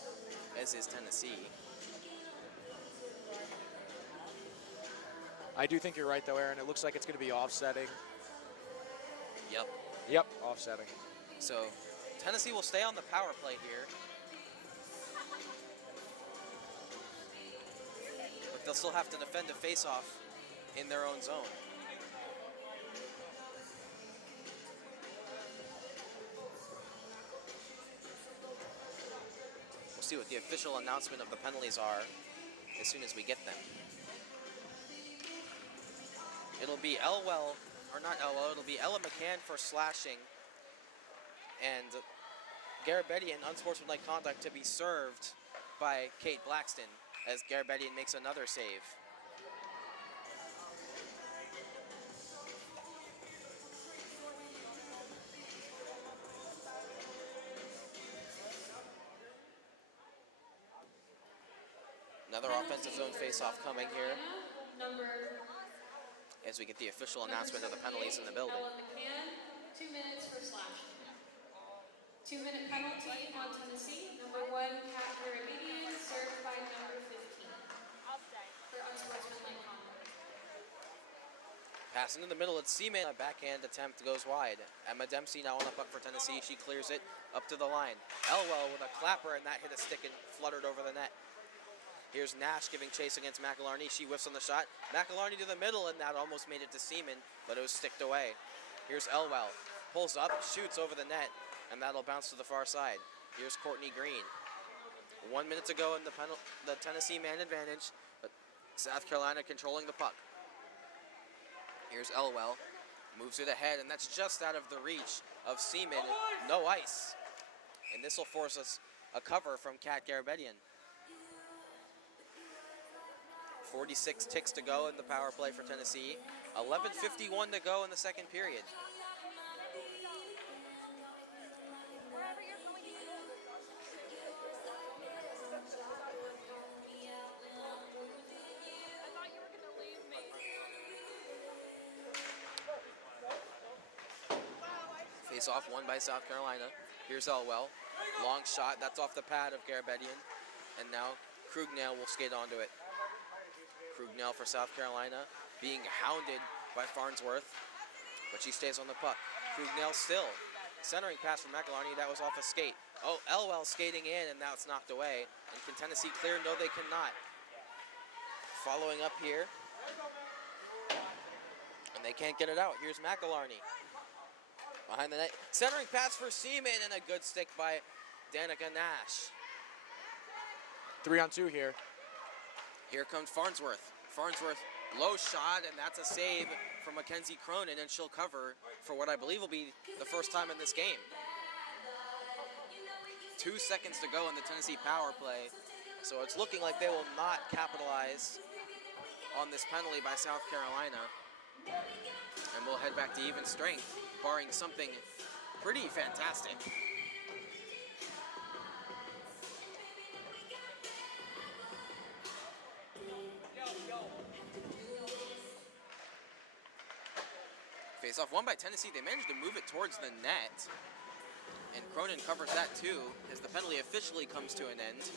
as is Tennessee. I do think you're right, though, Aaron. It looks like it's going to be offsetting. Yep, offsetting. So Tennessee will stay on the power play here. But they'll still have to defend a face-off in their own zone. We'll see what the official announcement of the penalties are as soon as we get them. It'll be it'll be Ella McCann for slashing, and Garabedian unsportsmanlike conduct to be served by Kate Blackston as Garabedian makes another save. Another offensive zone face-off coming here as we get the official announcement of the penalties in the building. 2 minutes for slashing. 2-minute penalty on Tennessee. Number 1, Kat Garabedian, served by number 15. For unsportsmanlike conduct. Pass into the middle, it's Seaman. A backhand attempt goes wide. Emma Dempsey now on the puck for Tennessee. She clears it up to the line. Elwell with a clapper, and that hit a stick and fluttered over the net. Here's Nash giving chase against McElharney. She whiffs on the shot. McElharney to the middle, and that almost made it to Seaman, but it was sticked away. Here's Elwell. Pulls up, shoots over the net, and that'll bounce to the far side. Here's Courtney Green. 1 minute to go in the Tennessee man advantage, but South Carolina controlling the puck. Here's Elwell. Moves it ahead, and that's just out of the reach of Seaman. No ice. And this will force us a cover from Kat Garabedian. 46 ticks to go in the power play for Tennessee. 11:51 to go in the second period. Face off won by South Carolina. Here's Elwell. Long shot, that's off the pad of Garabedian. And now Krugnell will skate onto it. Krugnell for South Carolina, being hounded by Farnsworth, but she stays on the puck. Krugnell still. Centering pass from McElharney, that was off a skate. Oh, Elwell skating in, and now it's knocked away. And can Tennessee clear? No, they cannot. Following up here. And they can't get it out. Here's McElharney. Behind the net. Centering pass for Seaman, and a good stick by Danica Nash. 3-on-2 here. Here comes Farnsworth. Farnsworth, low shot, and that's a save from Mackenzie Cronin, and she'll cover for what I believe will be the first time in this game. 2 seconds to go in the Tennessee power play. So it's looking like they will not capitalize on this penalty by South Carolina. And we'll head back to even strength, barring something pretty fantastic. Face-off won by Tennessee. They managed to move it towards the net. And Cronin covers that too, as the penalty officially comes to an end.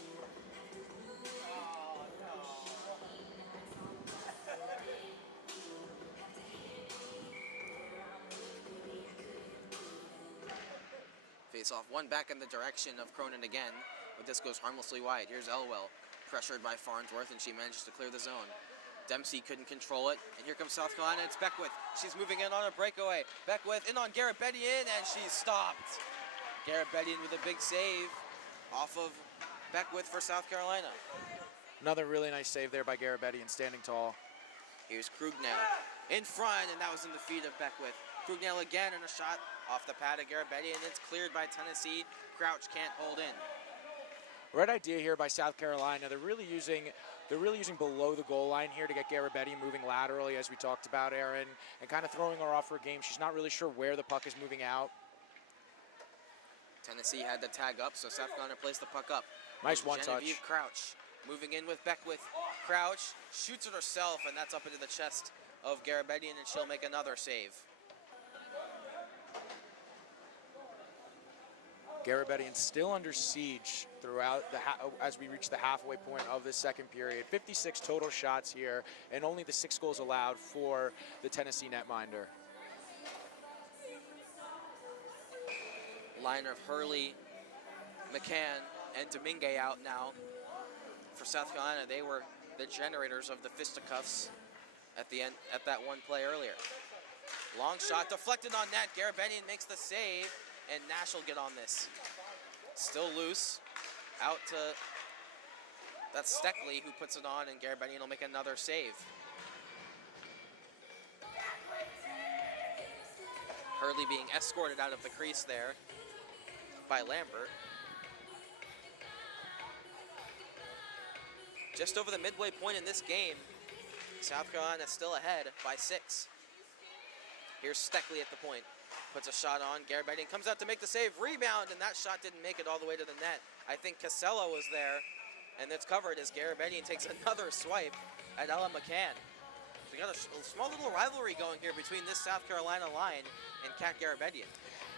Face-off one back in the direction of Cronin again, but this goes harmlessly wide. Here's Elwell, pressured by Farnsworth, and she manages to clear the zone. Dempsey couldn't control it, and here comes South Carolina. It's Beckwith. She's moving in on a breakaway. Beckwith in on Garrett Bedian, and she's stopped. Garrett Bedian with a big save off of Beckwith for South Carolina. Another really nice save there by Garrett Bedian, standing tall. Here's Krugnell in front, and that was in the feet of Beckwith. Krugnell again, and a shot off the pad of Garrett Bedian, and it's cleared by Tennessee. Crouch can't hold in. Right idea here by South Carolina. They're really using below the goal line here to get Garrett Bedian moving laterally, as we talked about, Aaron, and kind of throwing her off her game. She's not really sure where the puck is moving out. Tennessee had the tag up, so South Carolina placed the puck up. Nice one-touch. Genevieve Crouch moving in with Beckwith. Crouch shoots it herself, and that's up into the chest of Garrett Bedian, and she'll make another save. Garrett Bedian still under siege throughout as we reach the halfway point of the second period. 56 total shots here, and only the 6 goals allowed for the Tennessee netminder. Line of Hurley, McCann, and Domingue out now. For South Carolina, they were the generators of the fisticuffs at the end at that one play earlier. Long shot deflected on net. Garrett Bedian makes the save, and Nash will get on this. Still loose. Out to, that's Steckley who puts it on, and Garrett Bedian will make another save. Hurley being escorted out of the crease there by Lambert. Just over the midway point in this game, South Carolina still ahead by 6. Here's Steckley at the point. Puts a shot on. Garrett Bedian comes out to make the save. Rebound, and that shot didn't make it all the way to the net. I think Casella was there, and it's covered as Garrett Bedian takes another swipe at Ella McCann. So we got a small little rivalry going here between this South Carolina line and Kat Garrett Bedian.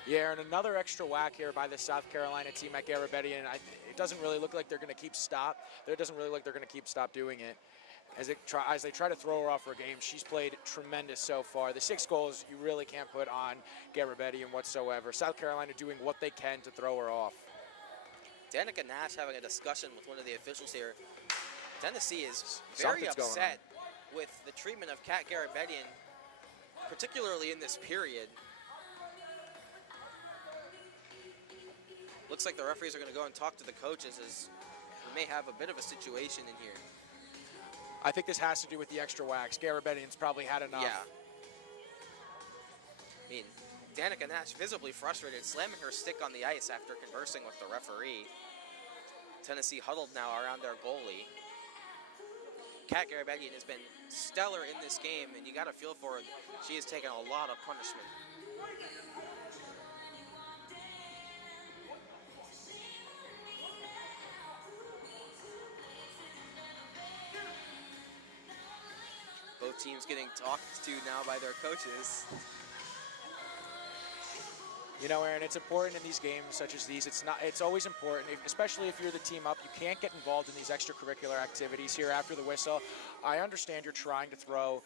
Yeah, and another extra whack here by the South Carolina team at Garrett Bedian. It doesn't really look like they're going to keep stop. It doesn't really look like they're going to keep stop doing it. As they try to throw her off her game, she's played tremendous so far. The 6 goals you really can't put on Garrett Bedian whatsoever. South Carolina doing what they can to throw her off. Danica Nash having a discussion with one of the officials here. Tennessee is very upset with the treatment of Kat Garrett Bedian, particularly in this period. Looks like the referees are going to go and talk to the coaches, as we may have a bit of a situation in here. I think this has to do with the extra wax. Garrett Bedian's probably had enough. Yeah. I mean, Danica Nash visibly frustrated, slamming her stick on the ice after conversing with the referee. Tennessee huddled now around their goalie. Kat Garrett Bedian has been stellar in this game, and you got to feel for her. She has taken a lot of punishment. Both teams getting talked to now by their coaches. You know, Aaron, it's important in these games such as these. It's always important, especially if you're the team up. You can't get involved in these extracurricular activities here after the whistle. I understand you're trying to throw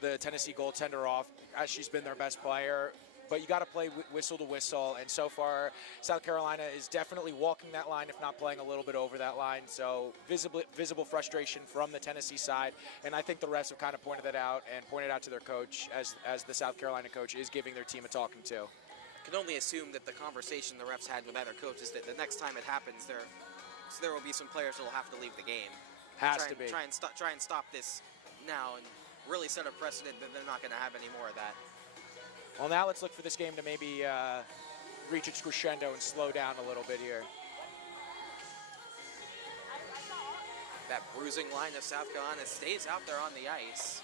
the Tennessee goaltender off, as she's been their best player, but you got to play whistle to whistle. And so far, South Carolina is definitely walking that line, if not playing a little bit over that line. So visible frustration from the Tennessee side. And I think the refs have kind of pointed that out and pointed out to their coach, as the South Carolina coach is giving their team a talking to. I can only assume that the conversation the refs had with either coach is that the next time it happens, there will be some players who will have to leave the game. Has to be. Try and stop this now and really set a precedent that they're not going to have any more of that. Well, now let's look for this game to maybe reach its crescendo and slow down a little bit here. That bruising line of South Carolina stays out there on the ice.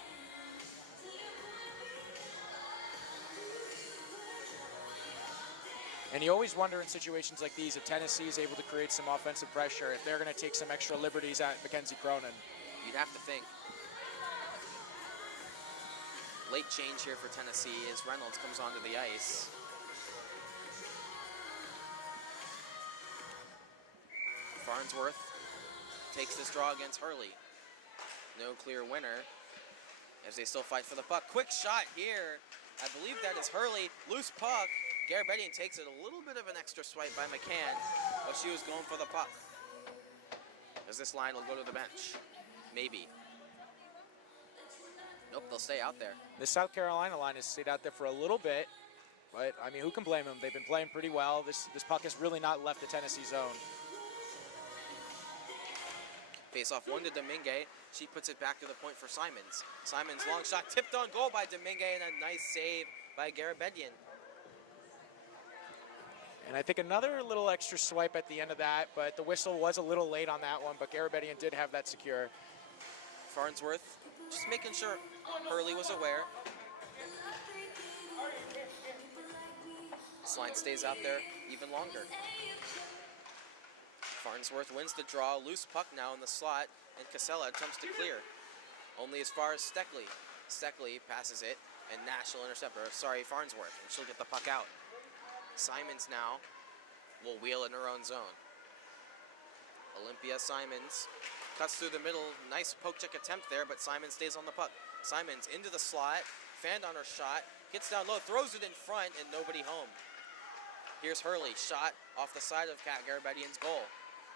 And you always wonder in situations like these if Tennessee is able to create some offensive pressure, if they're going to take some extra liberties at Mackenzie Cronin. You'd have to think. Late change here for Tennessee as Reynolds comes onto the ice. Farnsworth takes this draw against Hurley. No clear winner as they still fight for the puck. Quick shot here. I believe that is Hurley. Loose puck. Garabedian takes it a little bit of an extra swipe by McCann, but she was going for the puck. As this line will go to the bench. Maybe. Nope, they'll stay out there. The South Carolina line has stayed out there for a little bit, but I mean, who can blame them? They've been playing pretty well. This puck has really not left the Tennessee zone. Face off one to Domingue. She puts it back to the point for Simons. Simons long shot tipped on goal by Domingue and a nice save by Garabedian. And I think another little extra swipe at the end of that, but the whistle was a little late on that one, but Garabedian did have that secure. Farnsworth just making sure Hurley was aware. This line stays out there even longer. Farnsworth wins the draw, loose puck now in the slot, and Casella attempts to clear. Only as far as Steckley. Steckley passes it, and Nash will intercept her. Sorry, Farnsworth, and she'll get the puck out. Simons now will wheel in her own zone. Olympia Simons cuts through the middle. Nice poke check attempt there, but Simons stays on the puck. Simons into the slot, fanned on her shot, gets down low, throws it in front, and nobody home. Here's Hurley, shot off the side of Kat Garabedian's goal.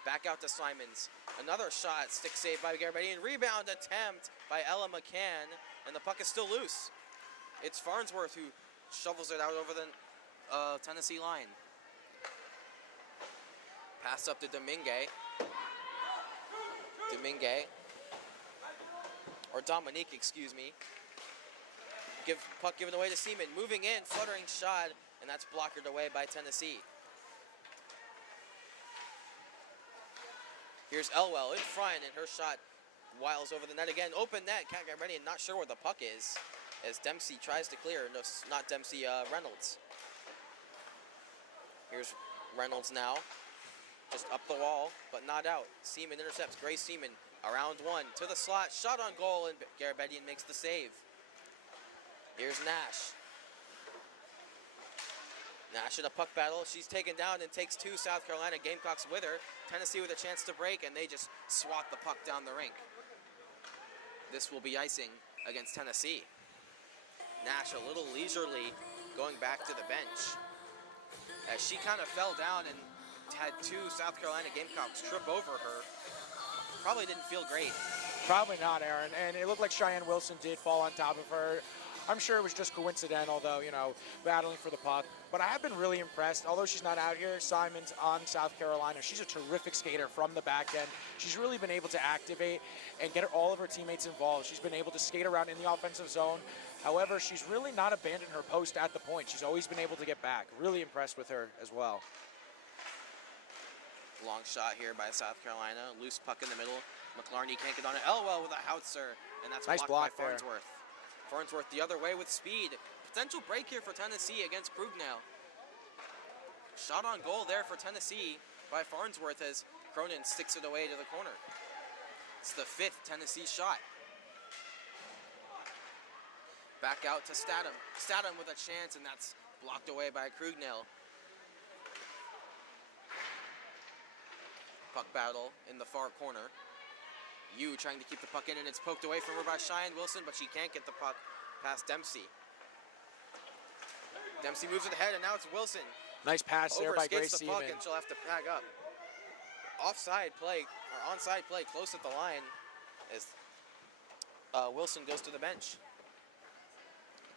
Back out to Simons. Another shot, stick save by Garabedian. Rebound attempt by Ella McCann, and the puck is still loose. It's Farnsworth who shovels it out over the Tennessee line. Pass up to Domingue. Dominique, excuse me. Puck given away to Seaman. Moving in, fluttering shot, and that's blockered away by Tennessee. Here's Elwell in front, and her shot wiles over the net again. Open net, Kat Garabedian not sure where the puck is, as Dempsey tries to clear. No, not Dempsey, Reynolds. Here's Reynolds now, just up the wall, but not out. Seaman intercepts, Grace Seaman, around one, to the slot, shot on goal, and Garabedian makes the save. Here's Nash. Nash in a puck battle. She's taken down and takes two South Carolina Gamecocks with her. Tennessee with a chance to break, and they just swat the puck down the rink. This will be icing against Tennessee. Nash a little leisurely going back to the bench, as she kind of fell down and had two South Carolina Gamecocks trip over her. Probably didn't feel great. Probably not, Aaron. And it looked like Cheyenne Wilson did fall on top of her. I'm sure it was just coincidental, though, you know, battling for the puck. But I have been really impressed. Although she's not out here, Simons on South Carolina. She's a terrific skater from the back end. She's really been able to activate and get all of her teammates involved. She's been able to skate around in the offensive zone. However, she's really not abandoned her post at the point. She's always been able to get back. Really impressed with her as well. Long shot here by South Carolina. Loose puck in the middle. McLarney can't get on it. Elwell with a howitzer, and that's nice blocked by block Farnsworth. Farnsworth the other way with speed. Potential break here for Tennessee against Krugnail. Shot on goal there for Tennessee by Farnsworth as Cronin sticks it away to the corner. It's the fifth Tennessee shot. Back out to Statham. Statham with a chance, and that's blocked away by Krugnail. Puck battle in the far corner. Yu trying to keep the puck in, and it's poked away from her by Cheyenne Wilson, but she can't get the puck past Dempsey. Dempsey moves it ahead, and now it's Wilson. Nice pass there by Grace the puck, Seaman. and she'll have to pack up. Offside play, or onside play, close at the line, as Wilson goes to the bench.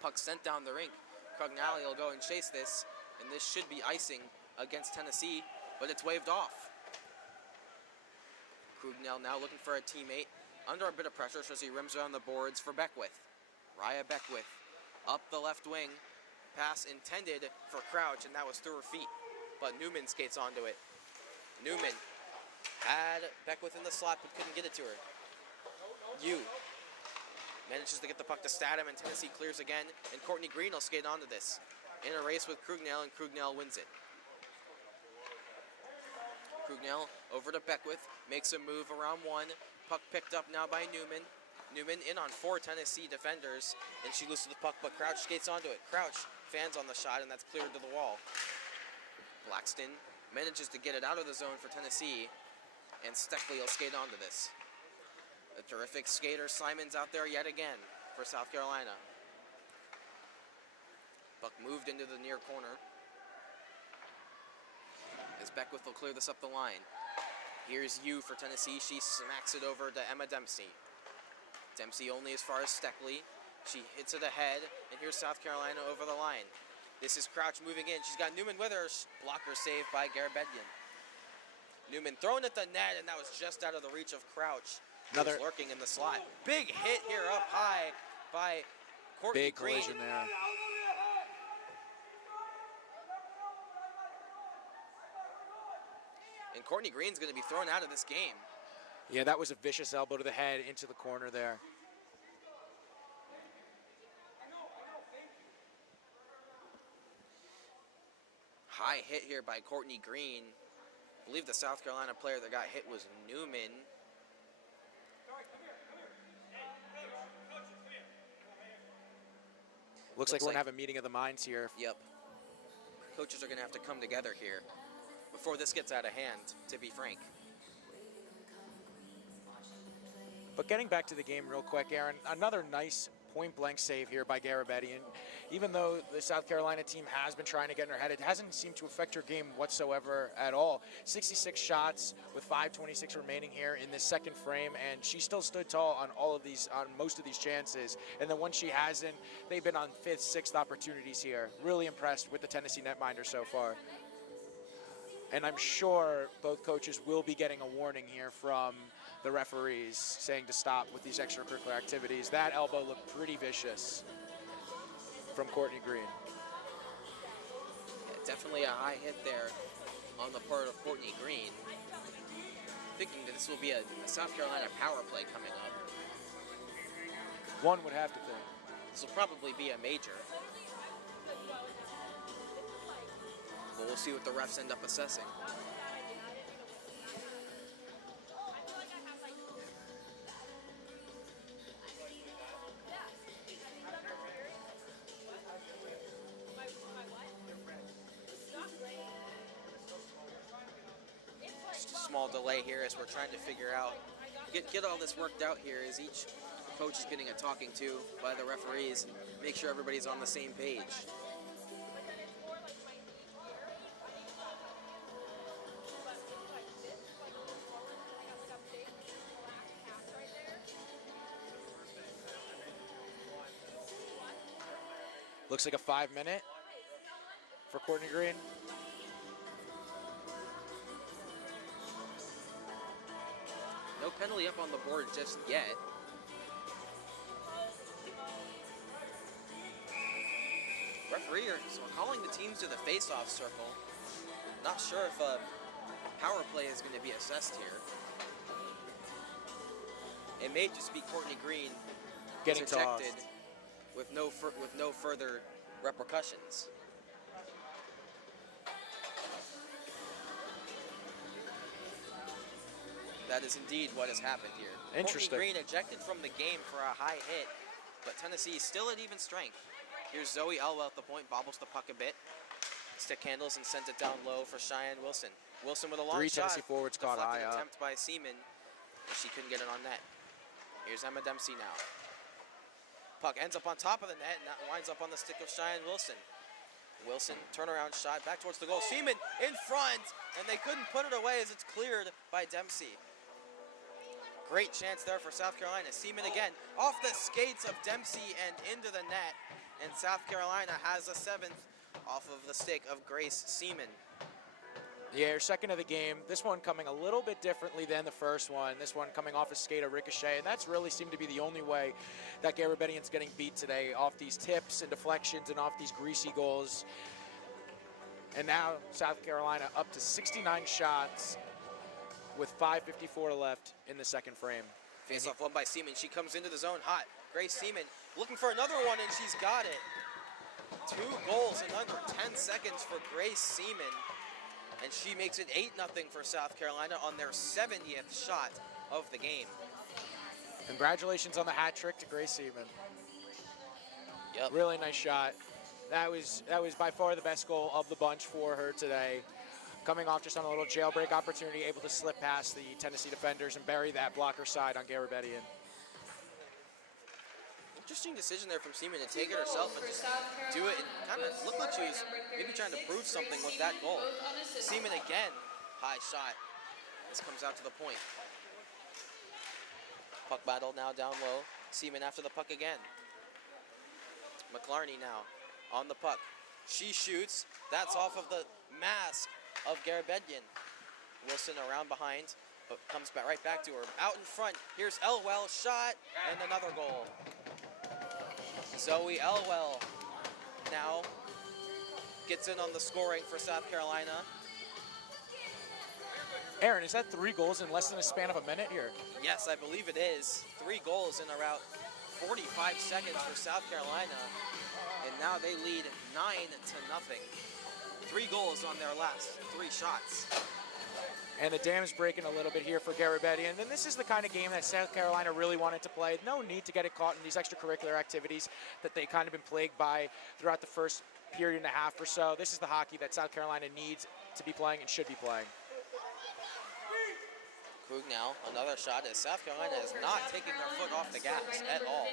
Puck sent down the rink. Crugnali will go and chase this, and this should be icing against Tennessee, but it's waved off. Krugnail now looking for a teammate. Under a bit of pressure, so he rims around the boards for Beckwith. Raya Beckwith up the left wing. Pass intended for Crouch, and that was through her feet. but Newman skates onto it. Newman had Beckwith in the slot, but couldn't get it to her. Yu manages to get the puck to Statham, and Tennessee clears again, and Courtney Green will skate onto this. In a race with Krugnell, and Krugnell wins it. Krugnell over to Beckwith, makes a move around one. Puck picked up now by Newman. Newman in on 4 Tennessee defenders, and she loses the puck, but Crouch skates onto it. Crouch fans on the shot, and that's cleared to the wall. Blackston manages to get it out of the zone for Tennessee, and Steckley will skate onto this. A terrific skater, Simon's out there yet again for South Carolina. Puck moved into the near corner. As Beckwith will clear this up the line. Here's Yu for Tennessee. She smacks it over to Emma Dempsey. Dempsey only as far as Steckley. She hits it ahead, and here's South Carolina over the line. This is Crouch moving in. She's got Newman with her. Blocker saved by Garabedian. Newman thrown at the net, and that was just out of the reach of Crouch. Another lurking in the slot. Big hit here up high by Courtney Green. Big collision there. And Courtney Green's going to be thrown out of this game. Yeah, that was a vicious elbow to the head into the corner there. High hit here by Courtney Green. I believe the South Carolina player that got hit was Newman. Looks like we're going to have a meeting of the minds here. Yep. Coaches are going to have to come together here before this gets out of hand, to be frank. But getting back to the game real quick, Aaron, another nice point-blank save here by Garabedian. Even though the South Carolina team has been trying to get in her head, it hasn't seemed to affect her game whatsoever at all. 66 shots with 5:26 remaining here in this second frame, and she still stood tall on most of these chances. And then when she hasn't, they've been on 5th, 6th opportunities here. Really impressed with the Tennessee netminder so far. And I'm sure both coaches will be getting a warning here from the referees saying to stop with these extracurricular activities. That elbow looked pretty vicious from Courtney Green. Yeah, definitely a high hit there on the part of Courtney Green. Thinking that this will be a South Carolina power play coming up. One would have to think. This will probably be a major. But we'll see what the refs end up assessing. Small delay here as we're trying to figure out, get all this worked out here as each coach is getting a talking to by the referees and make sure everybody's on the same page. Looks like a 5-minute for Courtney Green. No penalty up on the board just yet. Referees are calling the teams to the face-off circle. Not sure if a power play is going to be assessed here. It may just be Courtney Green getting ejected tossed with no further repercussions. That is indeed what has happened here. Interesting. Courtney Green ejected from the game for a high hit, but Tennessee is still at even strength. Here's Zoe Elwell at the point, bobbles the puck a bit. Stick handles and sends it down low for Cheyenne Wilson. Wilson with a long 3 shot. Tennessee forwards caught high up. Attempt by Seaman, and she couldn't get it on net. Here's Emma Dempsey now. Puck ends up on top of the net, and that winds up on the stick of Cheyenne Wilson. Wilson, turnaround shot, back towards the goal. Seaman in front, and they couldn't put it away as it's cleared by Dempsey. Great chance there for South Carolina. Seaman again, off the skates of Dempsey and into the net. And South Carolina has a 7th off of the stick of Grace Seaman. Yeah, her second of the game. This one coming a little bit differently than the first one. This one coming off a skate, a ricochet, and that's really seemed to be the only way that Garabedian's getting beat today, off these tips and deflections and off these greasy goals. And now South Carolina up to 69 shots with 5:54 left in the second frame. Face off won by Seaman. She comes into the zone hot. Grace Seaman looking for another one, and she's got it. 2 goals in under 10 seconds for Grace Seaman. And she makes it 8-0 for South Carolina on their 70th shot of the game. Congratulations on the hat trick to Grace Seaman. Yep. Really nice shot. That was by far the best goal of the bunch for her today. Coming off just on a little jailbreak opportunity, able to slip past the Tennessee defenders and bury that blocker side on Garabedian. Interesting decision there from Seaman to take it herself and just do it. And kind of looked like she was maybe trying to prove something with that goal. Seaman again, high shot. This comes out to the point. Puck battle now down low. Seaman after the puck again. McLarney now on the puck. She shoots. That's off of the mask of Garabedian. Wilson around behind, but comes back right back to her. Out in front, here's Elwell, shot, and another goal. Zoe Elwell now gets in on the scoring for South Carolina. Aaron, is that 3 goals in less than a span of a minute here? Yes, I believe it is. 3 goals in around 45 seconds for South Carolina, and now they lead 9-0. 3 goals on their last 3 shots. And the dam's breaking a little bit here for Garabedian. And this is the kind of game that South Carolina really wanted to play. No need to get it caught in these extracurricular activities that they kind of been plagued by throughout the first period and a half or so. This is the hockey that South Carolina needs to be playing and should be playing. Krug now, another shot as South Carolina is not taking their foot off the gas at all.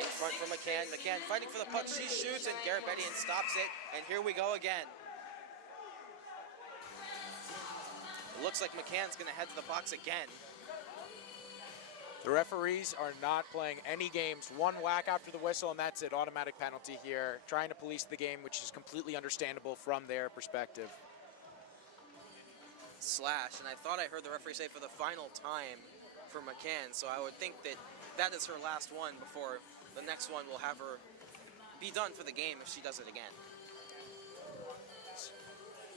In front for McCann. McCann fighting for the puck. She shoots and Garabedian stops it. And here we go again. It looks like McCann's going to head to the box again. The referees are not playing any games. 1 whack after the whistle, and that's it. Automatic penalty here. Trying to police the game, which is completely understandable from their perspective. Slash, and I thought I heard the referee say for the final time for McCann, so I would think that that is her last one before the next one will have her be done for the game if she does it again.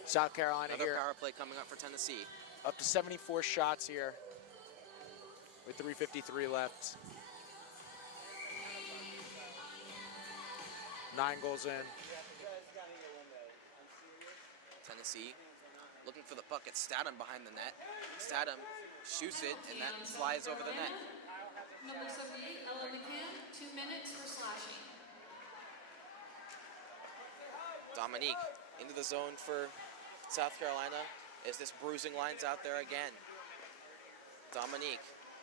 South Carolina Another here. power play coming up for Tennessee. Up to 74 shots here with 3:53 left. 9 goals in. Tennessee looking for the puck. It's Statham behind the net. Statham shoots it, and that flies over the net. Number 78, Ella McCann, 2 minutes for slashing. Dominique into the zone for South Carolina as this bruising line's out there again. Dominique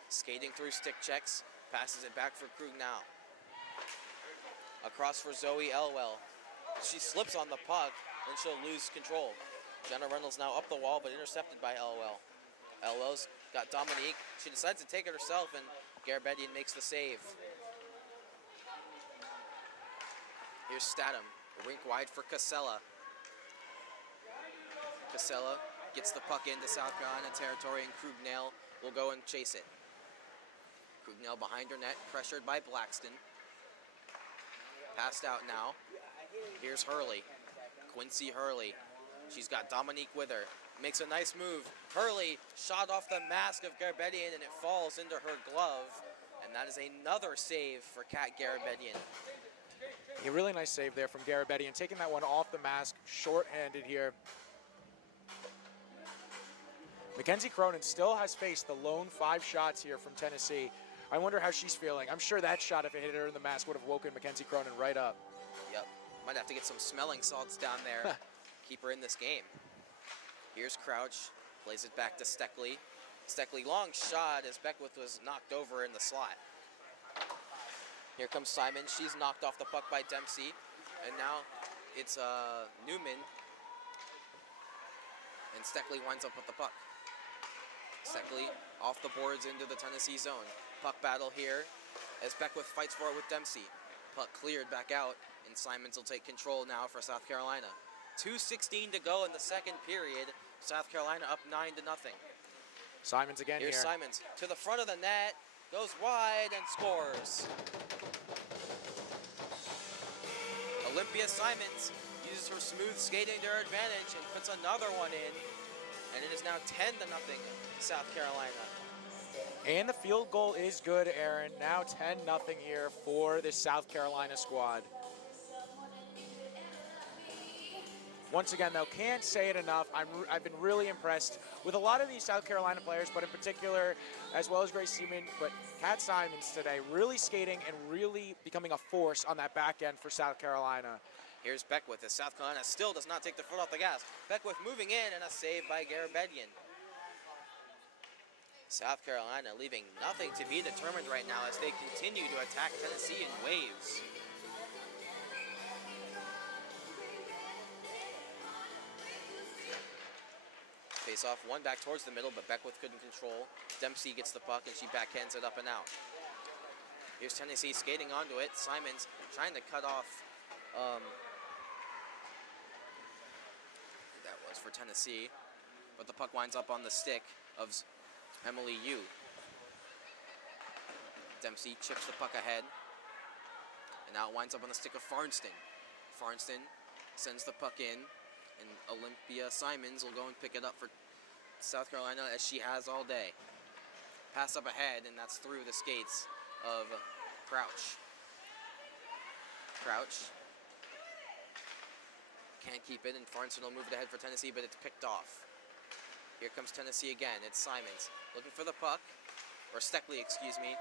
skating through stick checks, passes it back for Krug now. Across for Zoe Elwell. She slips on the puck and she'll lose control. Jenna Reynolds now up the wall but intercepted by Elwell. Elwell's got Dominique. She decides to take it herself and Garabedian makes the save. Here's Statham, rink wide for Casella. Casella gets the puck into South Carolina territory and Krugnell will go and chase it. Krugnell behind her net, pressured by Blackston. Passed out now. Here's Hurley, Quincy Hurley. She's got Dominique with her. Makes a nice move. Hurley shot off the mask of Garabedian and it falls into her glove. And that is another save for Kat Garabedian. A really nice save there from Garabedian, taking that one off the mask, short-handed here. Mackenzie Cronin still has faced the lone 5 shots here from Tennessee. I wonder how she's feeling. I'm sure that shot, if it hit her in the mask, would have woken Mackenzie Cronin right up. Yep, might have to get some smelling salts down there. Keep her in this game. Here's Crouch, plays it back to Steckley. Steckley, long shot as Beckwith was knocked over in the slot. Here comes Simon. She's knocked off the puck by Dempsey. And now it's Newman. And Steckley winds up with the puck. Steckley off the boards into the Tennessee zone. Puck battle here as Beckwith fights for it with Dempsey. Puck cleared back out, and Simons will take control now for South Carolina. 2:16 to go in the second period. South Carolina up 9-0. Simons again Here's here. Simons to the front of the net, goes wide and scores. Olympia Simons uses her smooth skating to her advantage and puts another one in. And it is now 10-0 South Carolina. And the field goal is good, Aaron. Now 10-0 here for this South Carolina squad. Once again, though, can't say it enough. I've been really impressed with a lot of these South Carolina players, but in particular, as well as Grace Seaman, but Kat Simons today really skating and really becoming a force on that back end for South Carolina. Here's Beckwith as South Carolina still does not take the foot off the gas. Beckwith moving in and a save by Garabedian. South Carolina leaving nothing to be determined right now as they continue to attack Tennessee in waves. Face off, one back towards the middle, but Beckwith couldn't control. Dempsey gets the puck and she backhands it up and out. Here's Tennessee skating onto it. Simons trying to cut off. That was for Tennessee, but the puck winds up on the stick of Emily Yu. Dempsey chips the puck ahead, and now it winds up on the stick of Farnston. Farnston sends the puck in, and Olympia Simons will go and pick it up for South Carolina as she has all day. Pass up ahead, and that's through the skates of Crouch. Crouch can't keep it, and Farnston will move it ahead for Tennessee, but it's picked off. Here comes Tennessee again. It's Simons looking for the puck, or Steckley, excuse me,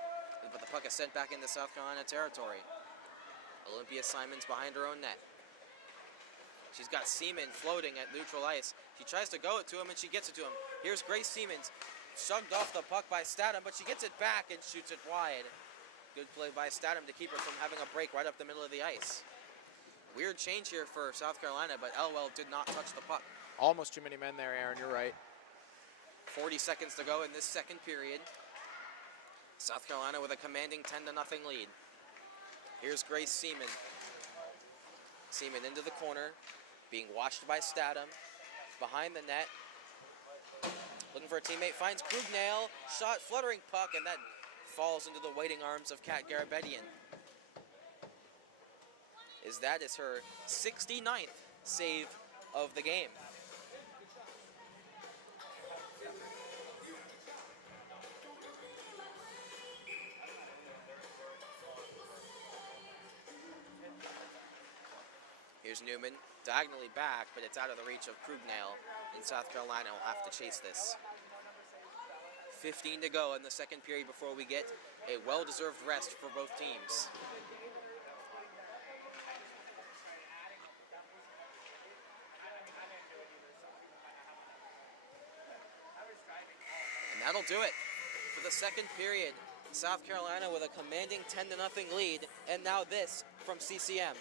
but the puck is sent back into South Carolina territory. Olympia Simons behind her own net. She's got Seaman floating at neutral ice. She tries to go it to him, and she gets it to him. Here's Grace Seamans, shoved off the puck by Statham, but she gets it back and shoots it wide. Good play by Statham to keep her from having a break right up the middle of the ice. Weird change here for South Carolina, but Elwell did not touch the puck. Almost too many men there, Aaron, you're right. 40 seconds to go in this second period. South Carolina with a commanding 10-0 lead. Here's Grace Seaman. Seaman into the corner, being watched by Statham. Behind the net. Looking for a teammate, finds Krugnail. Shot, fluttering puck, and that falls into the waiting arms of Kat Garabedian. That is her 69th save of the game. Here's Newman, diagonally back, but it's out of the reach of Krugnail, and South Carolina will have to chase this. 15 to go in the second period before we get a well-deserved rest for both teams. And that'll do it for the second period. South Carolina with a commanding 10-0 lead, and now this from CCM.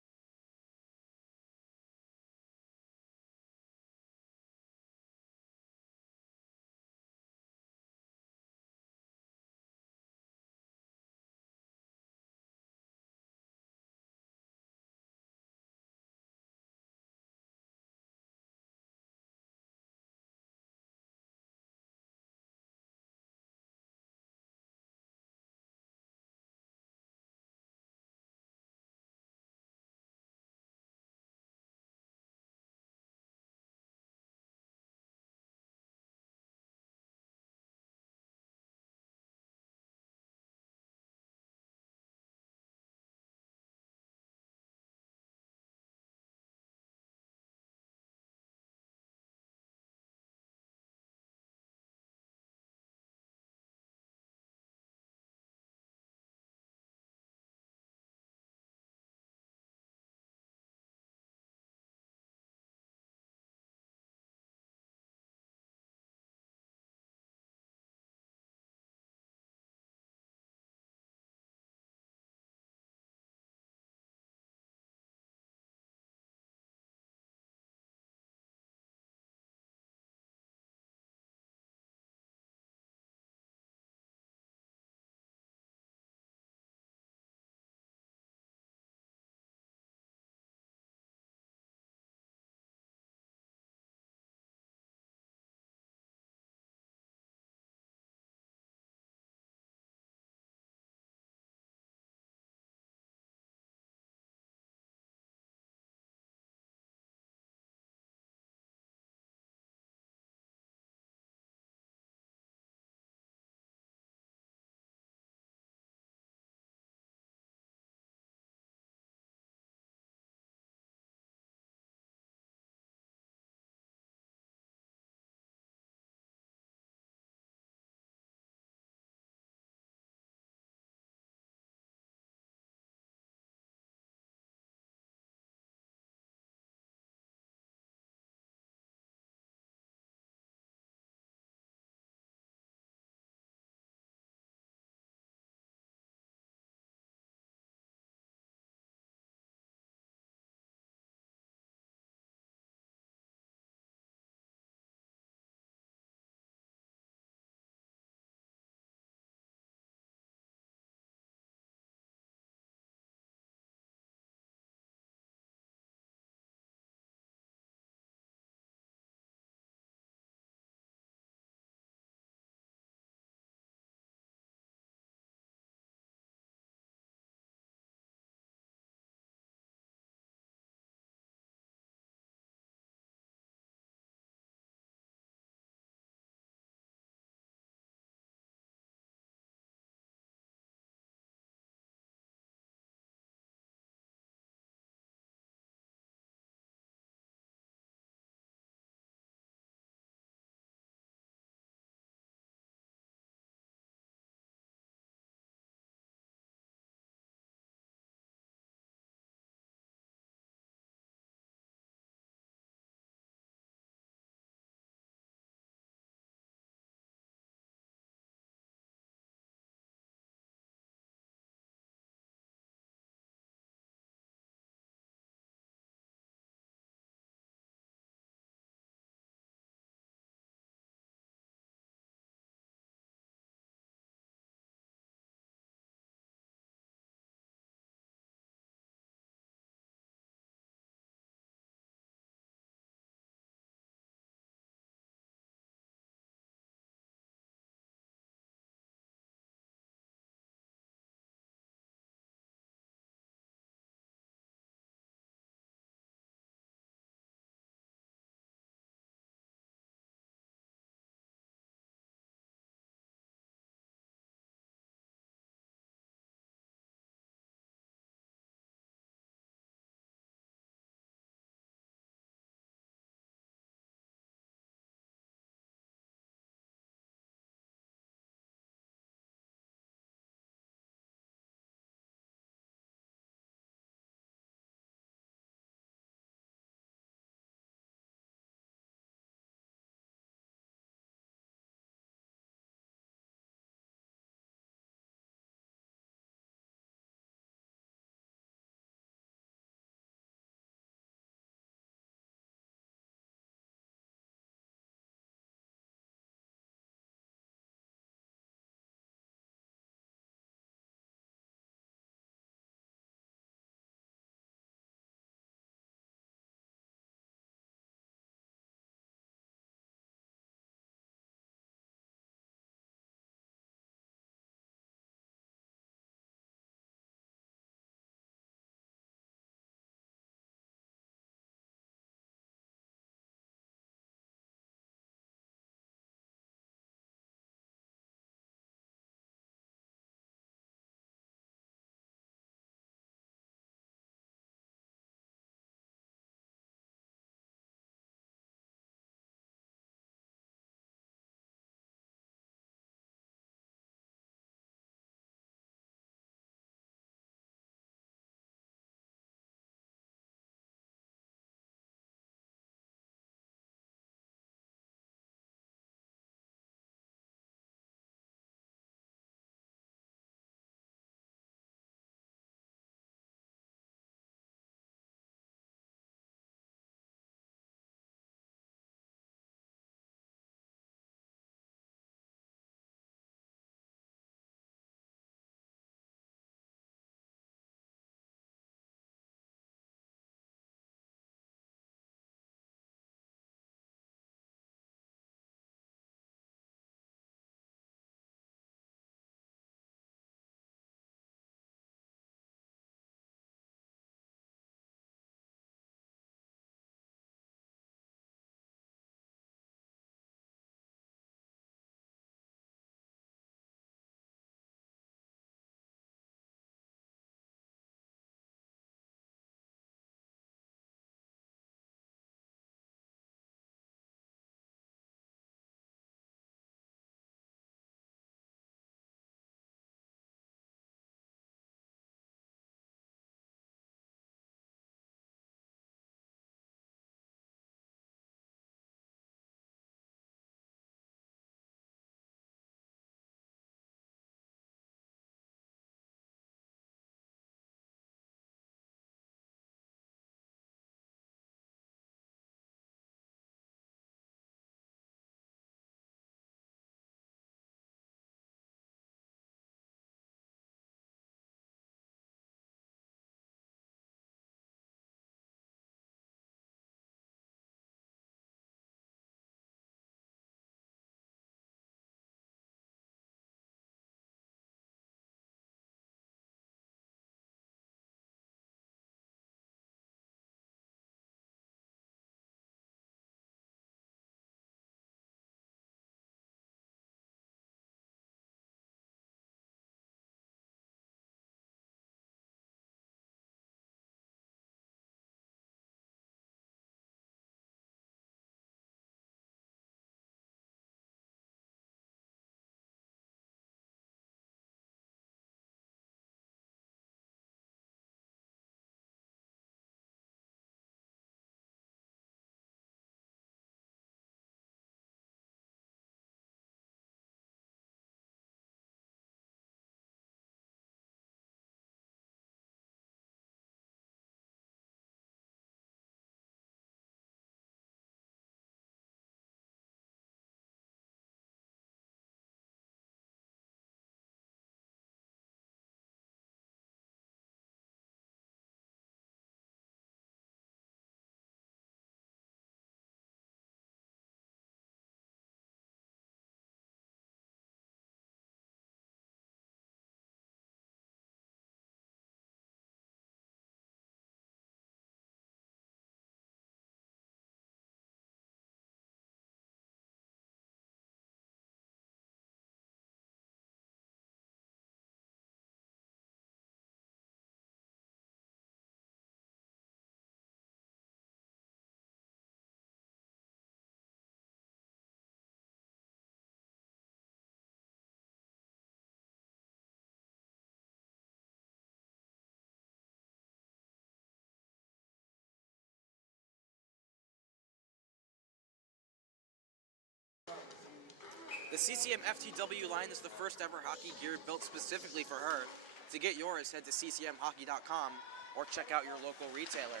The CCM FTW line is the first ever hockey gear built specifically for her. To get yours, head to ccmhockey.com or check out your local retailer.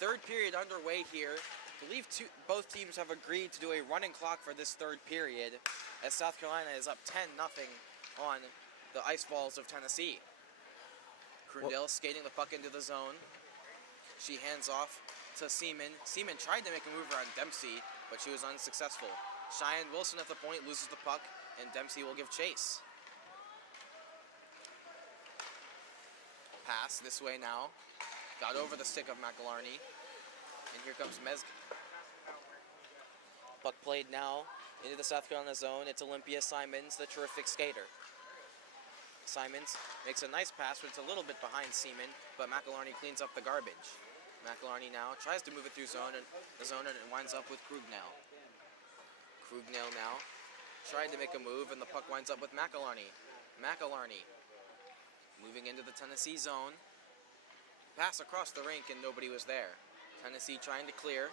Third period underway here. I believe both teams have agreed to do a running clock for this third period, as South Carolina is up 10-0 on the Ice Balls of Tennessee. Crundell skating the puck into the zone. She hands off to Seaman. Seaman tried to make a move around Dempsey, but she was unsuccessful. Cheyenne Wilson at the point loses the puck, and Dempsey will give chase. Pass this way now. Got over the stick of McElharney. And here comes Mezg. Puck played now into the South Carolina zone. It's Olympia Simons, the terrific skater. Simons makes a nice pass, but it's a little bit behind Seaman, but McElharney cleans up the garbage. McElharney now tries to move it through the zone and it winds up with Krugnail. Krugnail now tried to make a move, and the puck winds up with McElharney. McElharney moving into the Tennessee zone. Pass across the rink and nobody was there. Tennessee trying to clear,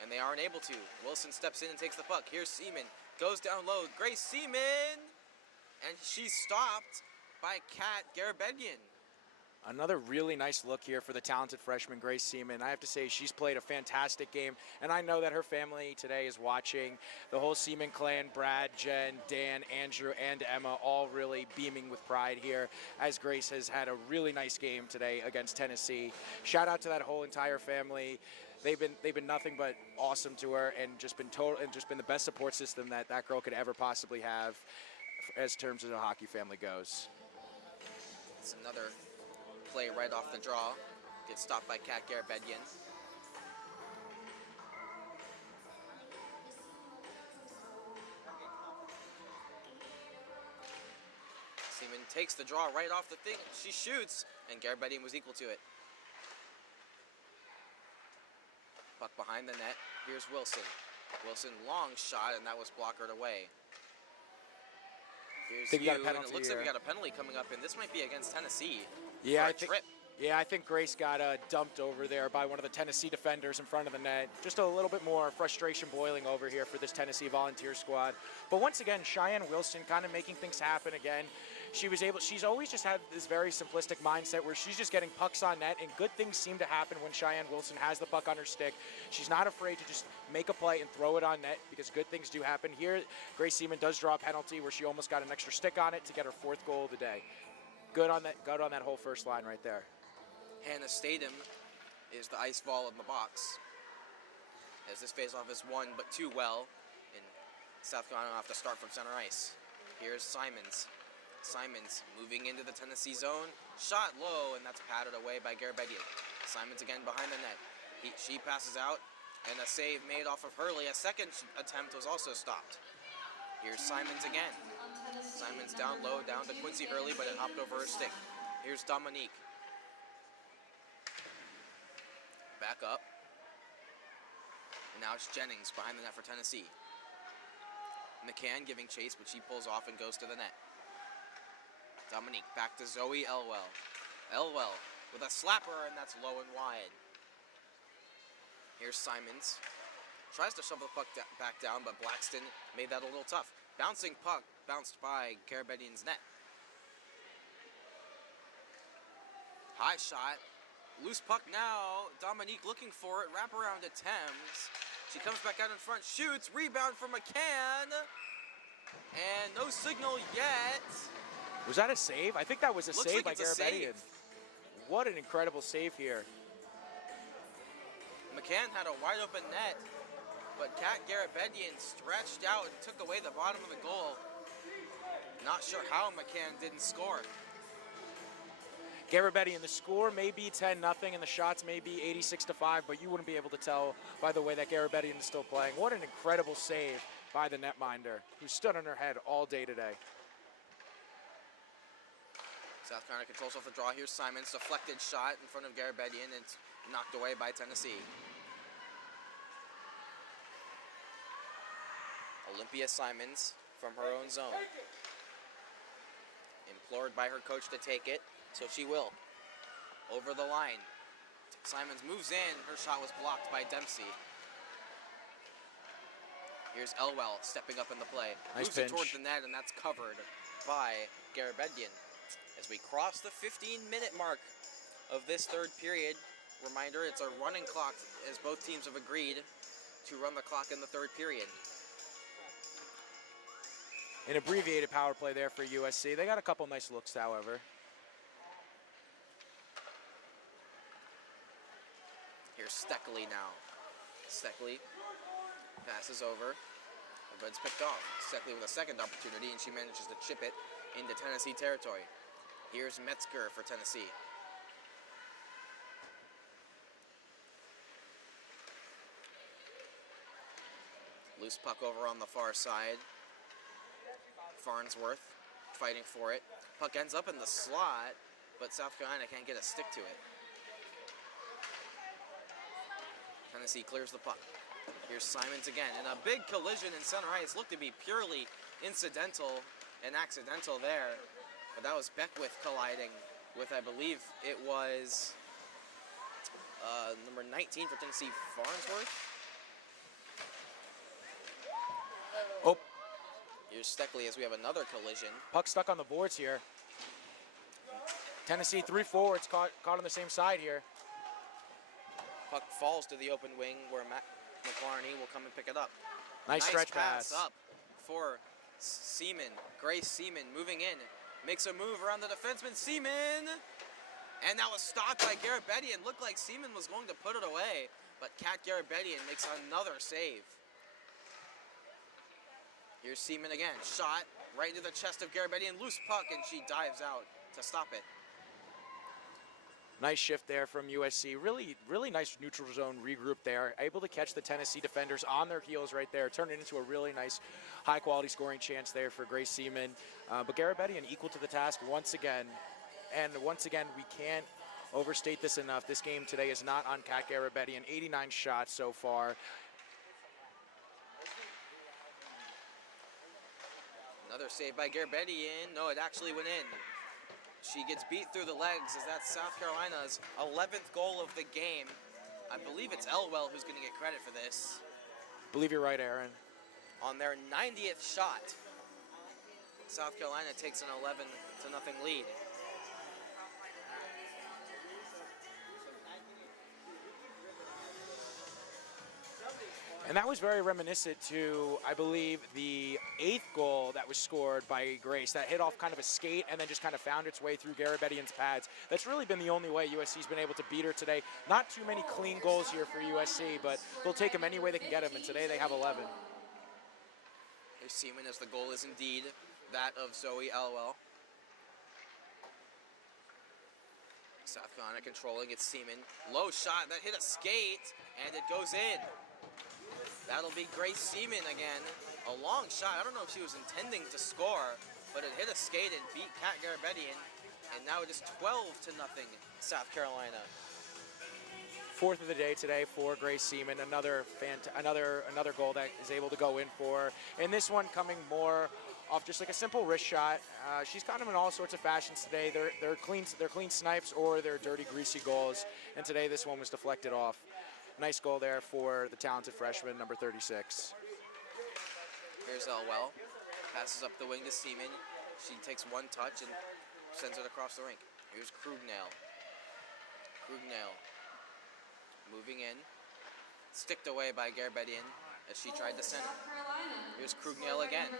and they aren't able to. Wilson steps in and takes the puck. Here's Seaman. Goes down low. Grace Seaman! And she's stopped by Kat Garabedian. Another really nice look here for the talented freshman, Grace Seaman. I have to say, she's played a fantastic game, and I know that her family today is watching. The whole Seaman clan, Brad, Jen, Dan, Andrew, and Emma, all really beaming with pride here, as Grace has had a really nice game today against Tennessee. Shout out to that whole entire family. They've been nothing but awesome to her, and just been the best support system that that girl could ever possibly have, as terms of the hockey family goes. It's another play right off the draw. Gets stopped by Kat Garabedian. Seaman takes the draw right off the thing. She shoots, and Garabedian was equal to it. Puck behind the net. Here's Wilson. Wilson, long shot, and that was blockered away. Here's you, and it looks like we got a penalty coming up, and this might be against Tennessee. Yeah, I think Grace got dumped over there by one of the Tennessee defenders in front of the net. Just a little bit more frustration boiling over here for this Tennessee Volunteer squad. But once again, Cheyenne Wilson kind of making things happen again. She's always just had this very simplistic mindset where she's just getting pucks on net, and good things seem to happen when Cheyenne Wilson has the puck on her stick. She's not afraid to just make a play and throw it on net, because good things do happen. Here, Grace Seaman does draw a penalty where she almost got an extra stick on it to get her 4th goal of the day. Good on that whole first line right there. Hannah Statham is the ice ball in the box, as this faceoff is won but too well, and South Carolina will have to start from center ice. Here's Simons. Simons moving into the Tennessee zone. Shot low, and that's patted away by Garabedian. Simons again behind the net. She passes out, and a save made off of Hurley. A second attempt was also stopped. Here's Simons again. Simons down low, down to Quincy Hurley, but it hopped over her stick. Here's Dominique. Back up. And now it's Jennings behind the net for Tennessee. McCann giving chase, but she pulls off and goes to the net. Dominique back to Zoe Elwell. Elwell with a slapper, and that's low and wide. Here's Simons. Tries to shove the puck back down, but Blackston made that a little tough. Bouncing puck bounced by Garabedian's net. High shot. Loose puck now. Dominique looking for it. Wrap around to Thames. She comes back out in front. Shoots. Rebound from McCann. And no signal yet. Was that a save? I think that was a save by Garabedian. What an incredible save here. McCann had a wide open net, but Kat Garabedian stretched out and took away the bottom of the goal. Not sure how McCann didn't score. Garabedian, the score may be 10-0 and the shots may be 86-5, but you wouldn't be able to tell by the way that Garabedian is still playing. What an incredible save by the netminder, who stood on her head all day today. South Carolina controls off the draw. Here's Simons, deflected shot in front of Garabedian, and it's knocked away by Tennessee. Olympia Simons from her own zone. Implored by her coach to take it, so she will. Over the line. Simons moves in. Her shot was blocked by Dempsey. Here's Elwell stepping up in the play. Nice Moves it pinch. towards the net, and that's covered by Garabedian. As we cross the 15-minute mark of this third period, reminder, it's a running clock as both teams have agreed to run the clock in the third period. An abbreviated power play there for USC. They got a couple nice looks, however. Here's Steckley now. Steckley passes over, but it's picked off. Steckley with a second opportunity, and she manages to chip it into Tennessee territory. Here's Metzger for Tennessee. Loose puck over on the far side. Farnsworth fighting for it. Puck ends up in the slot, but South Carolina can't get a stick to it. Tennessee clears the puck. Here's Simons again, and a big collision in center ice. Looked to be purely incidental and accidental there, but that was Beckwith colliding with, I believe it was number 19 for Tennessee, Farnsworth. Oh, Here's Steckley as we have another collision. puck stuck on the boards here. Tennessee 3 forwards caught on the same side here. Puck falls to the open wing where McLarney will come and pick it up. Nice stretch pass. Up for Seaman. Grace Seaman moving in. Makes a move around the defenseman. Seaman! And that was stopped by Garabedian. Looked like Seaman was going to put it away, but Kat Garabedian makes another save. Here's Seaman again. Shot right into the chest of Garabedian. Loose puck, and she dives out to stop it. Nice shift there from USC. Really nice neutral zone regroup there. Able to catch the Tennessee defenders on their heels right there. Turned it into a really nice, high-quality scoring chance there for Grace Seaman. But Garabedian equal to the task once again. And once again, we can't overstate this enough. This game today is not on Kat Garabedian. 89 shots so far. Another save by Garabedian. No, it actually went in. She gets beat through the legs as that's South Carolina's 11th goal of the game. I believe it's Elwell who's going to get credit for this. Believe you're right, Aaron. On their 90th shot, South Carolina takes an 11-0 lead. And that was very reminiscent to, I believe, the 8th goal that was scored by Grace. That hit off kind of a skate and then just kind of found its way through Garabedian's pads. That's really been the only way USC's been able to beat her today. Not too many clean goals here for USC, but they'll take them any way they can get them, and today they have 11. Here's Seaman as the goal is indeed that of Zoe Elwell. South Carolina controlling, it's Seaman. Low shot, that hit a skate, and it goes in. That'll be Grace Seaman again. A long shot. I don't know if she was intending to score, but it hit a skate and beat Kat Garabedian. And now it is 12-0 South Carolina. 4th of the day today for Grace Seaman. Another goal that is able to go in for her. And this one coming more off just like a simple wrist shot. She's caught them in all sorts of fashions today. They're clean snipes or they're dirty, greasy goals. And today this one was deflected off. Nice goal there for the talented freshman, number 36. Here's Elwell. Passes up the wing to Seaman. She takes one touch and sends it across the rink. Here's Krugnail. Krugnail moving in. Sticked away by Garabedian as she tried to send it. Here's Krugnail again.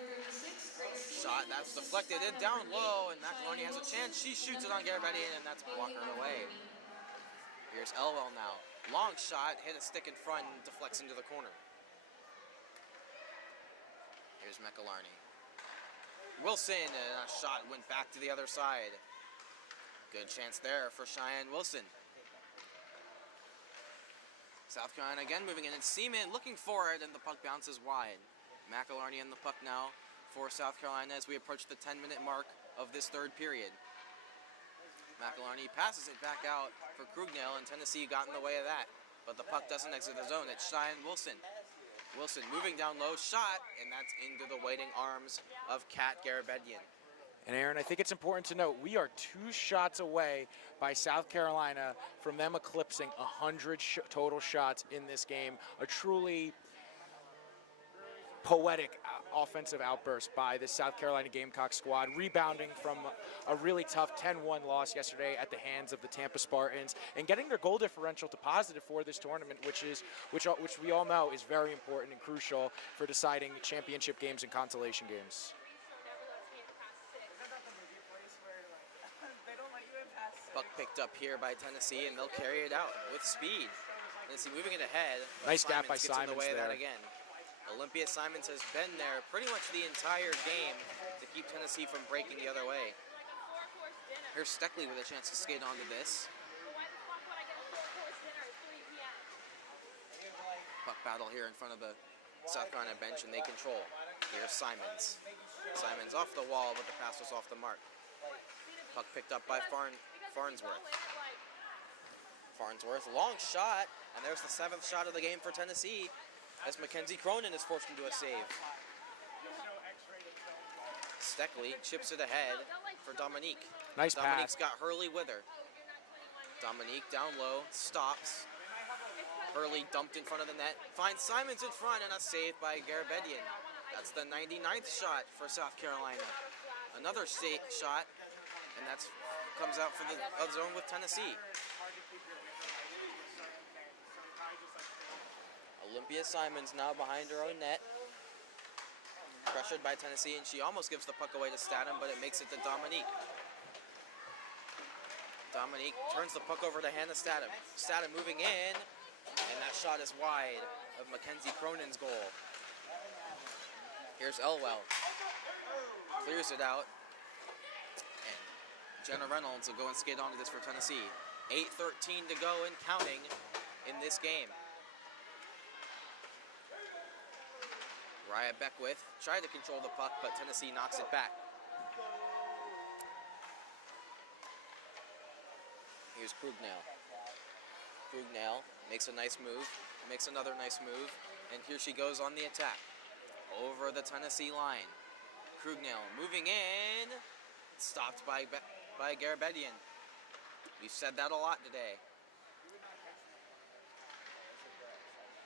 Shot, that's deflected and down low, and McElharney has a chance. She shoots it on Garabedian, and that's blockered away. Here's Elwell now. Long shot, hit a stick in front and deflects into the corner. Here's McElharney. Wilson, and a shot went back to the other side. Good chance there for Cheyenne Wilson. South Carolina again moving in, and Seaman looking for it, and the puck bounces wide. McElharney and the puck now for South Carolina as we approach the 10-minute mark of this third period. McElharney passes it back out for Krugnail, and Tennessee got in the way of that. But the puck doesn't exit the zone. It's Cheyenne Wilson. Wilson moving down low, shot, and that's into the waiting arms of Kat Garabedian. And Aaron, I think it's important to note, we are 2 shots away by South Carolina from them eclipsing 100 total shots in this game. A truly poetic offensive outburst by the South Carolina Gamecock squad, rebounding from a really tough 10-1 loss yesterday at the hands of the Tampa Spartans, and getting their goal differential to positive for this tournament, which we all know is very important and crucial for deciding championship games and consolation games. Puck picked up here by Tennessee, and they'll carry it out with speed. Tennessee moving it ahead. Nice gap by Gets in the Simons way of there. that again. Olympia Simons has been there pretty much the entire game to keep Tennessee from breaking the other way. Here's Steckley with a chance to skate onto this. Puck battle here in front of the South Carolina bench, and they control. Here's Simons. Simons off the wall, but the pass was off the mark. Puck picked up by Farnsworth. Farnsworth, long shot, and there's the 7th shot of the game for Tennessee, as Mackenzie Cronin is forced into a save. Steckley chips it ahead for Dominique. Nice pass. Dominique's got Hurley with her. Dominique down low, stops. Hurley dumped in front of the net, finds Simons in front, and a save by Garabedian. That's the 99th shot for South Carolina. Another shot, and that comes out for the zone with Tennessee. Olympia Simons now behind her own net. Pressured by Tennessee, and she almost gives the puck away to Statham, but it makes it to Dominique. Dominique turns the puck over to Hannah Statham. Statham moving in, and that shot is wide of Mackenzie Cronin's goal. Here's Elwell. Clears it out. And Jenna Reynolds will go and skate onto this for Tennessee. 8:13 to go and counting in this game. Raya Beckwith tried to control the puck, but Tennessee knocks it back. Here's Krugnail. Krugnail makes a nice move, makes another nice move, and here she goes on the attack. Over the Tennessee line. Krugnail moving in, stopped by Garabedian. We've said that a lot today.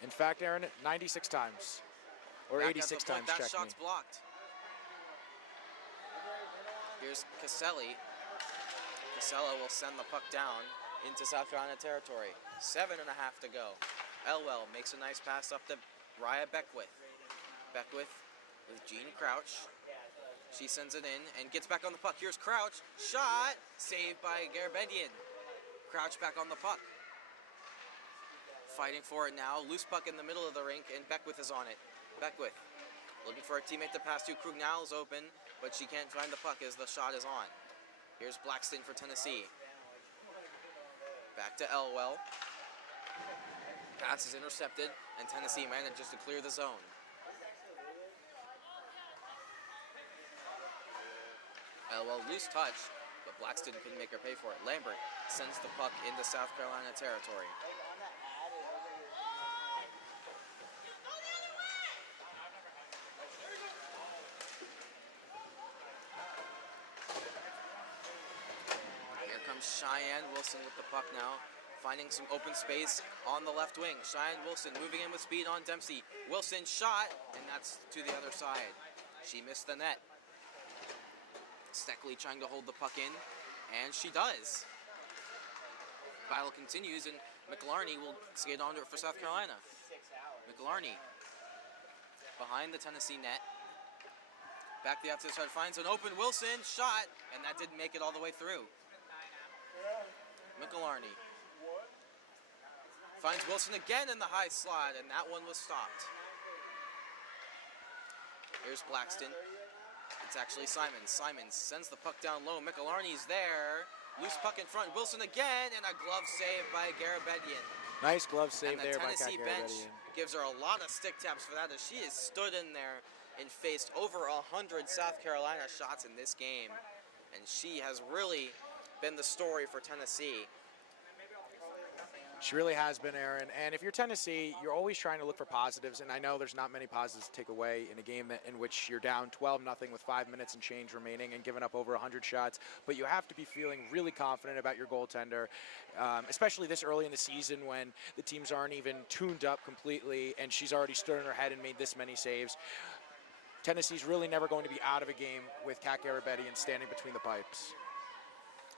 In fact, Aaron, 96 times. Or Back 86 at the point, times, that check shot's me. blocked. Here's Caselli. Casella will send the puck down into South Carolina territory. 7.5 to go. Elwell makes a nice pass up to Raya Beckwith. Beckwith with Jean Crouch. She sends it in and gets back on the puck. Here's Crouch. Shot! Saved by Garabedian. Crouch back on the puck. Fighting for it now. Loose puck in the middle of the rink, and Beckwith is on it. Beckwith looking for a teammate to pass to. Krugnail is open, but she can't find the puck as the shot is on. Here's Blackston for Tennessee. Back to Elwell. Pass is intercepted, and Tennessee manages to clear the zone. Elwell loose touch, but Blackston couldn't make her pay for it. Lambert sends the puck into South Carolina territory. Cheyenne Wilson with the puck now, finding some open space on the left wing. Cheyenne Wilson moving in with speed on Dempsey. Wilson shot, and that's to the other side. She missed the net. Steckley trying to hold the puck in, and she does. Battle continues, and McLarney will skate onto it for South Carolina. McLarney behind the Tennessee net. Back the outside side, finds an open Wilson shot, and that didn't make it all the way through. McLarney finds Wilson again in the high slot, and that one was stopped. Here's Blackston. It's actually Simons. Simons sends the puck down low. McLarney's there. Loose puck in front. Wilson again, and a glove save by Garabedian. Nice glove save there by Tennessee bench gives her a lot of stick taps for that, as she has stood in there and faced over 100 South Carolina shots in this game. And she has really been the story for Tennessee. She really has been, Aaron. And if you're Tennessee, you're always trying to look for positives. And I know there's not many positives to take away in a game in which you're down 12-0 with 5 minutes and change remaining and giving up over 100 shots. But you have to be feeling really confident about your goaltender, especially this early in the season when the teams aren't even tuned up completely and she's already stood on her head and made this many saves. Tennessee's really never going to be out of a game with Kat Garabedian standing between the pipes.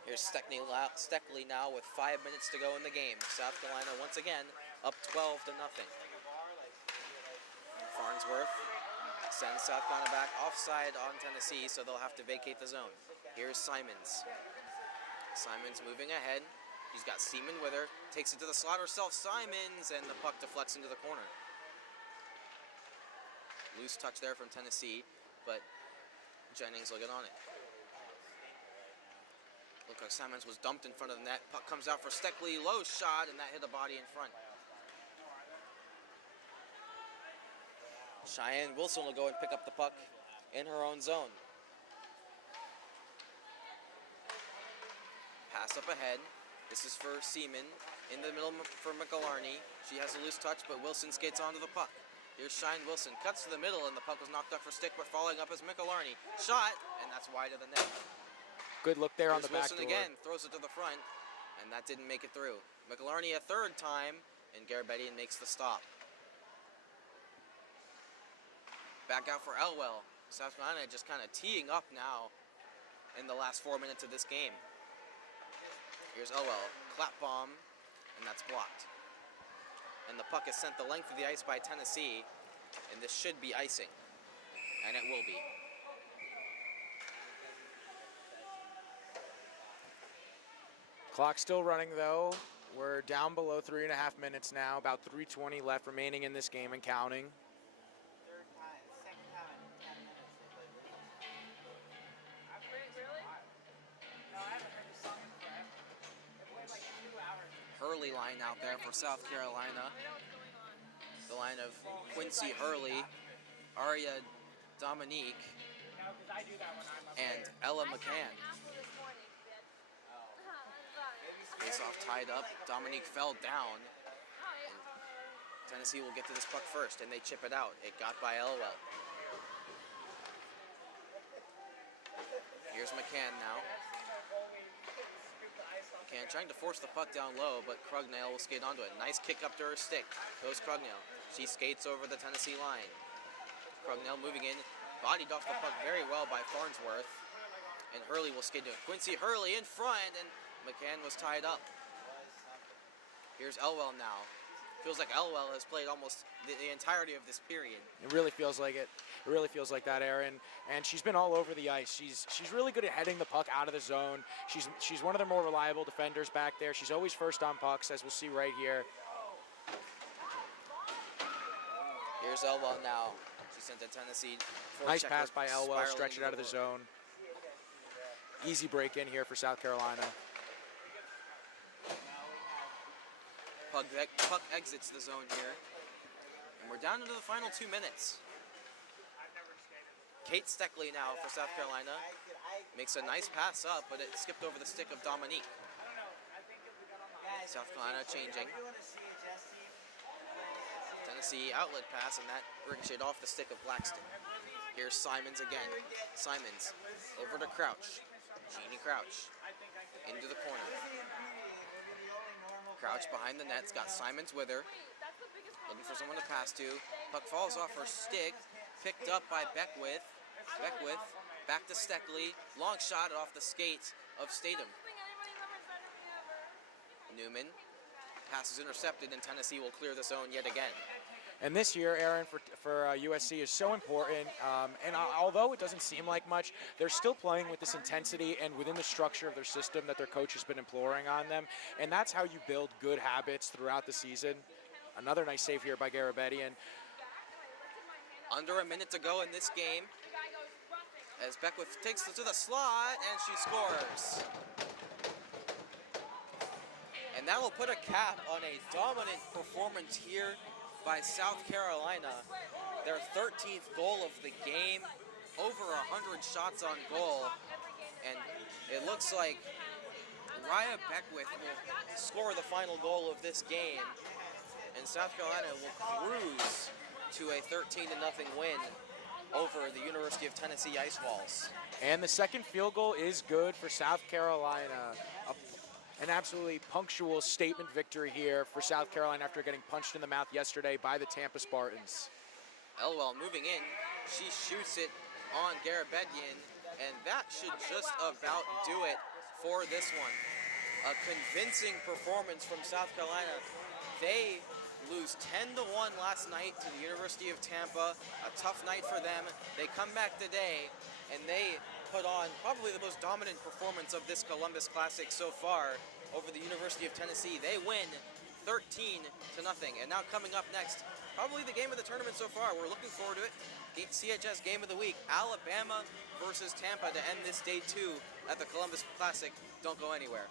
Here's Steckley now with 5 minutes to go in the game. South Carolina once again up 12-0. Farnsworth sends South Carolina back offside on Tennessee, so they'll have to vacate the zone. Here's Simons. Simons moving ahead. He's got Seaman with her. Takes it to the slot herself, Simons, and the puck deflects into the corner. Loose touch there from Tennessee, but Jennings will get on it. Looked like Simons was dumped in front of the net. Puck comes out for Steckley. Low shot, and that hit a body in front. Cheyenne Wilson will go and pick up the puck in her own zone. Pass up ahead. This is for Seaman. In the middle for McElharney. She has a loose touch, but Wilson skates onto the puck. Here's Cheyenne Wilson. Cuts to the middle, and the puck was knocked up for stick, but falling up is McElharney. Shot, and that's wide of the net. Good look there on the back Wilson door. again throws it to the front, and that didn't make it through. McElharney a third time, and Garabedian makes the stop. Back out for Elwell. South Carolina just kind of teeing up now in the last 4 minutes of this game. Here's Elwell. Clap bomb, and that's blocked. And the puck is sent the length of the ice by Tennessee, and this should be icing, and it will be. Clock still running, though. We're down below 3.5 minutes now, about 3:20 left remaining in this game and counting. Hurley line out there for South Carolina. The line of Quincy Hurley, Aria Dominique, and Ella McCann. Face-off tied up. Dominique fell down. And Tennessee will get to this puck first, and they chip it out. It got by Elwell. Here's McCann now. McCann trying to force the puck down low, but Krugnail will skate onto it. Nice kick up to her stick. Goes Krugnail. She skates over the Tennessee line. Krugnail moving in. Bodied off the puck very well by Farnsworth. And Hurley will skate to it. Quincy Hurley in front, and McCann was tied up. Here's Elwell now. Feels like Elwell has played almost the entirety of this period. It really feels like it. It really feels like that, Aaron. And she's been all over the ice. She's really good at heading the puck out of the zone. She's one of the more reliable defenders back there. She's always first on pucks, as we'll see right here. Here's Elwell now. She sent to Tennessee. Nice pass by Elwell. Stretch it out of the zone. Easy break in here for South Carolina. Puck exits the zone here. And we're down into the final 2 minutes. Kate Steckley now for South Carolina. Makes a nice pass up, but it skipped over the stick of Dominique. South Carolina changing. Tennessee outlet pass, and that ricocheted off the stick of Blackston. Here's Simons again. Simons over to Crouch. Jeannie Crouch into the corner. Crouch behind the net's got Simons with her. Looking for someone to pass to. Puck falls off her stick. Picked up by Beckwith. Beckwith back to Steckley. Long shot off the skates of Statham. Newman. Pass is intercepted, and Tennessee will clear the zone yet again. And this year, Aaron, for USC is so important. And although it doesn't seem like much, they're still playing with this intensity and within the structure of their system that their coach has been imploring on them. And that's how you build good habits throughout the season. Another nice save here by Garabedian. Under a minute to go in this game, as Beckwith takes it to the slot, and she scores. And that will put a cap on a dominant performance here by South Carolina. Their 13th goal of the game, over 100 shots on goal, and it looks like Raya Beckwith will score the final goal of this game, and South Carolina will cruise to a 13-0 win over the University of Tennessee Ice Walls. And the second field goal is good for South Carolina. An absolutely punctual statement victory here for South Carolina after getting punched in the mouth yesterday by the Tampa Spartans. Elwell moving in, she shoots it on Garabedian, and that should just about do it for this one. A convincing performance from South Carolina. They lose 10-1 last night to the University of Tampa. A tough night for them. They come back today, and they put on probably the most dominant performance of this Columbus Classic so far over the University of Tennessee. They win 13-0. And now coming up next, probably the game of the tournament so far. We're looking forward to it. CHS Game of the Week, Alabama versus Tampa to end this day 2 at the Columbus Classic. Don't go anywhere.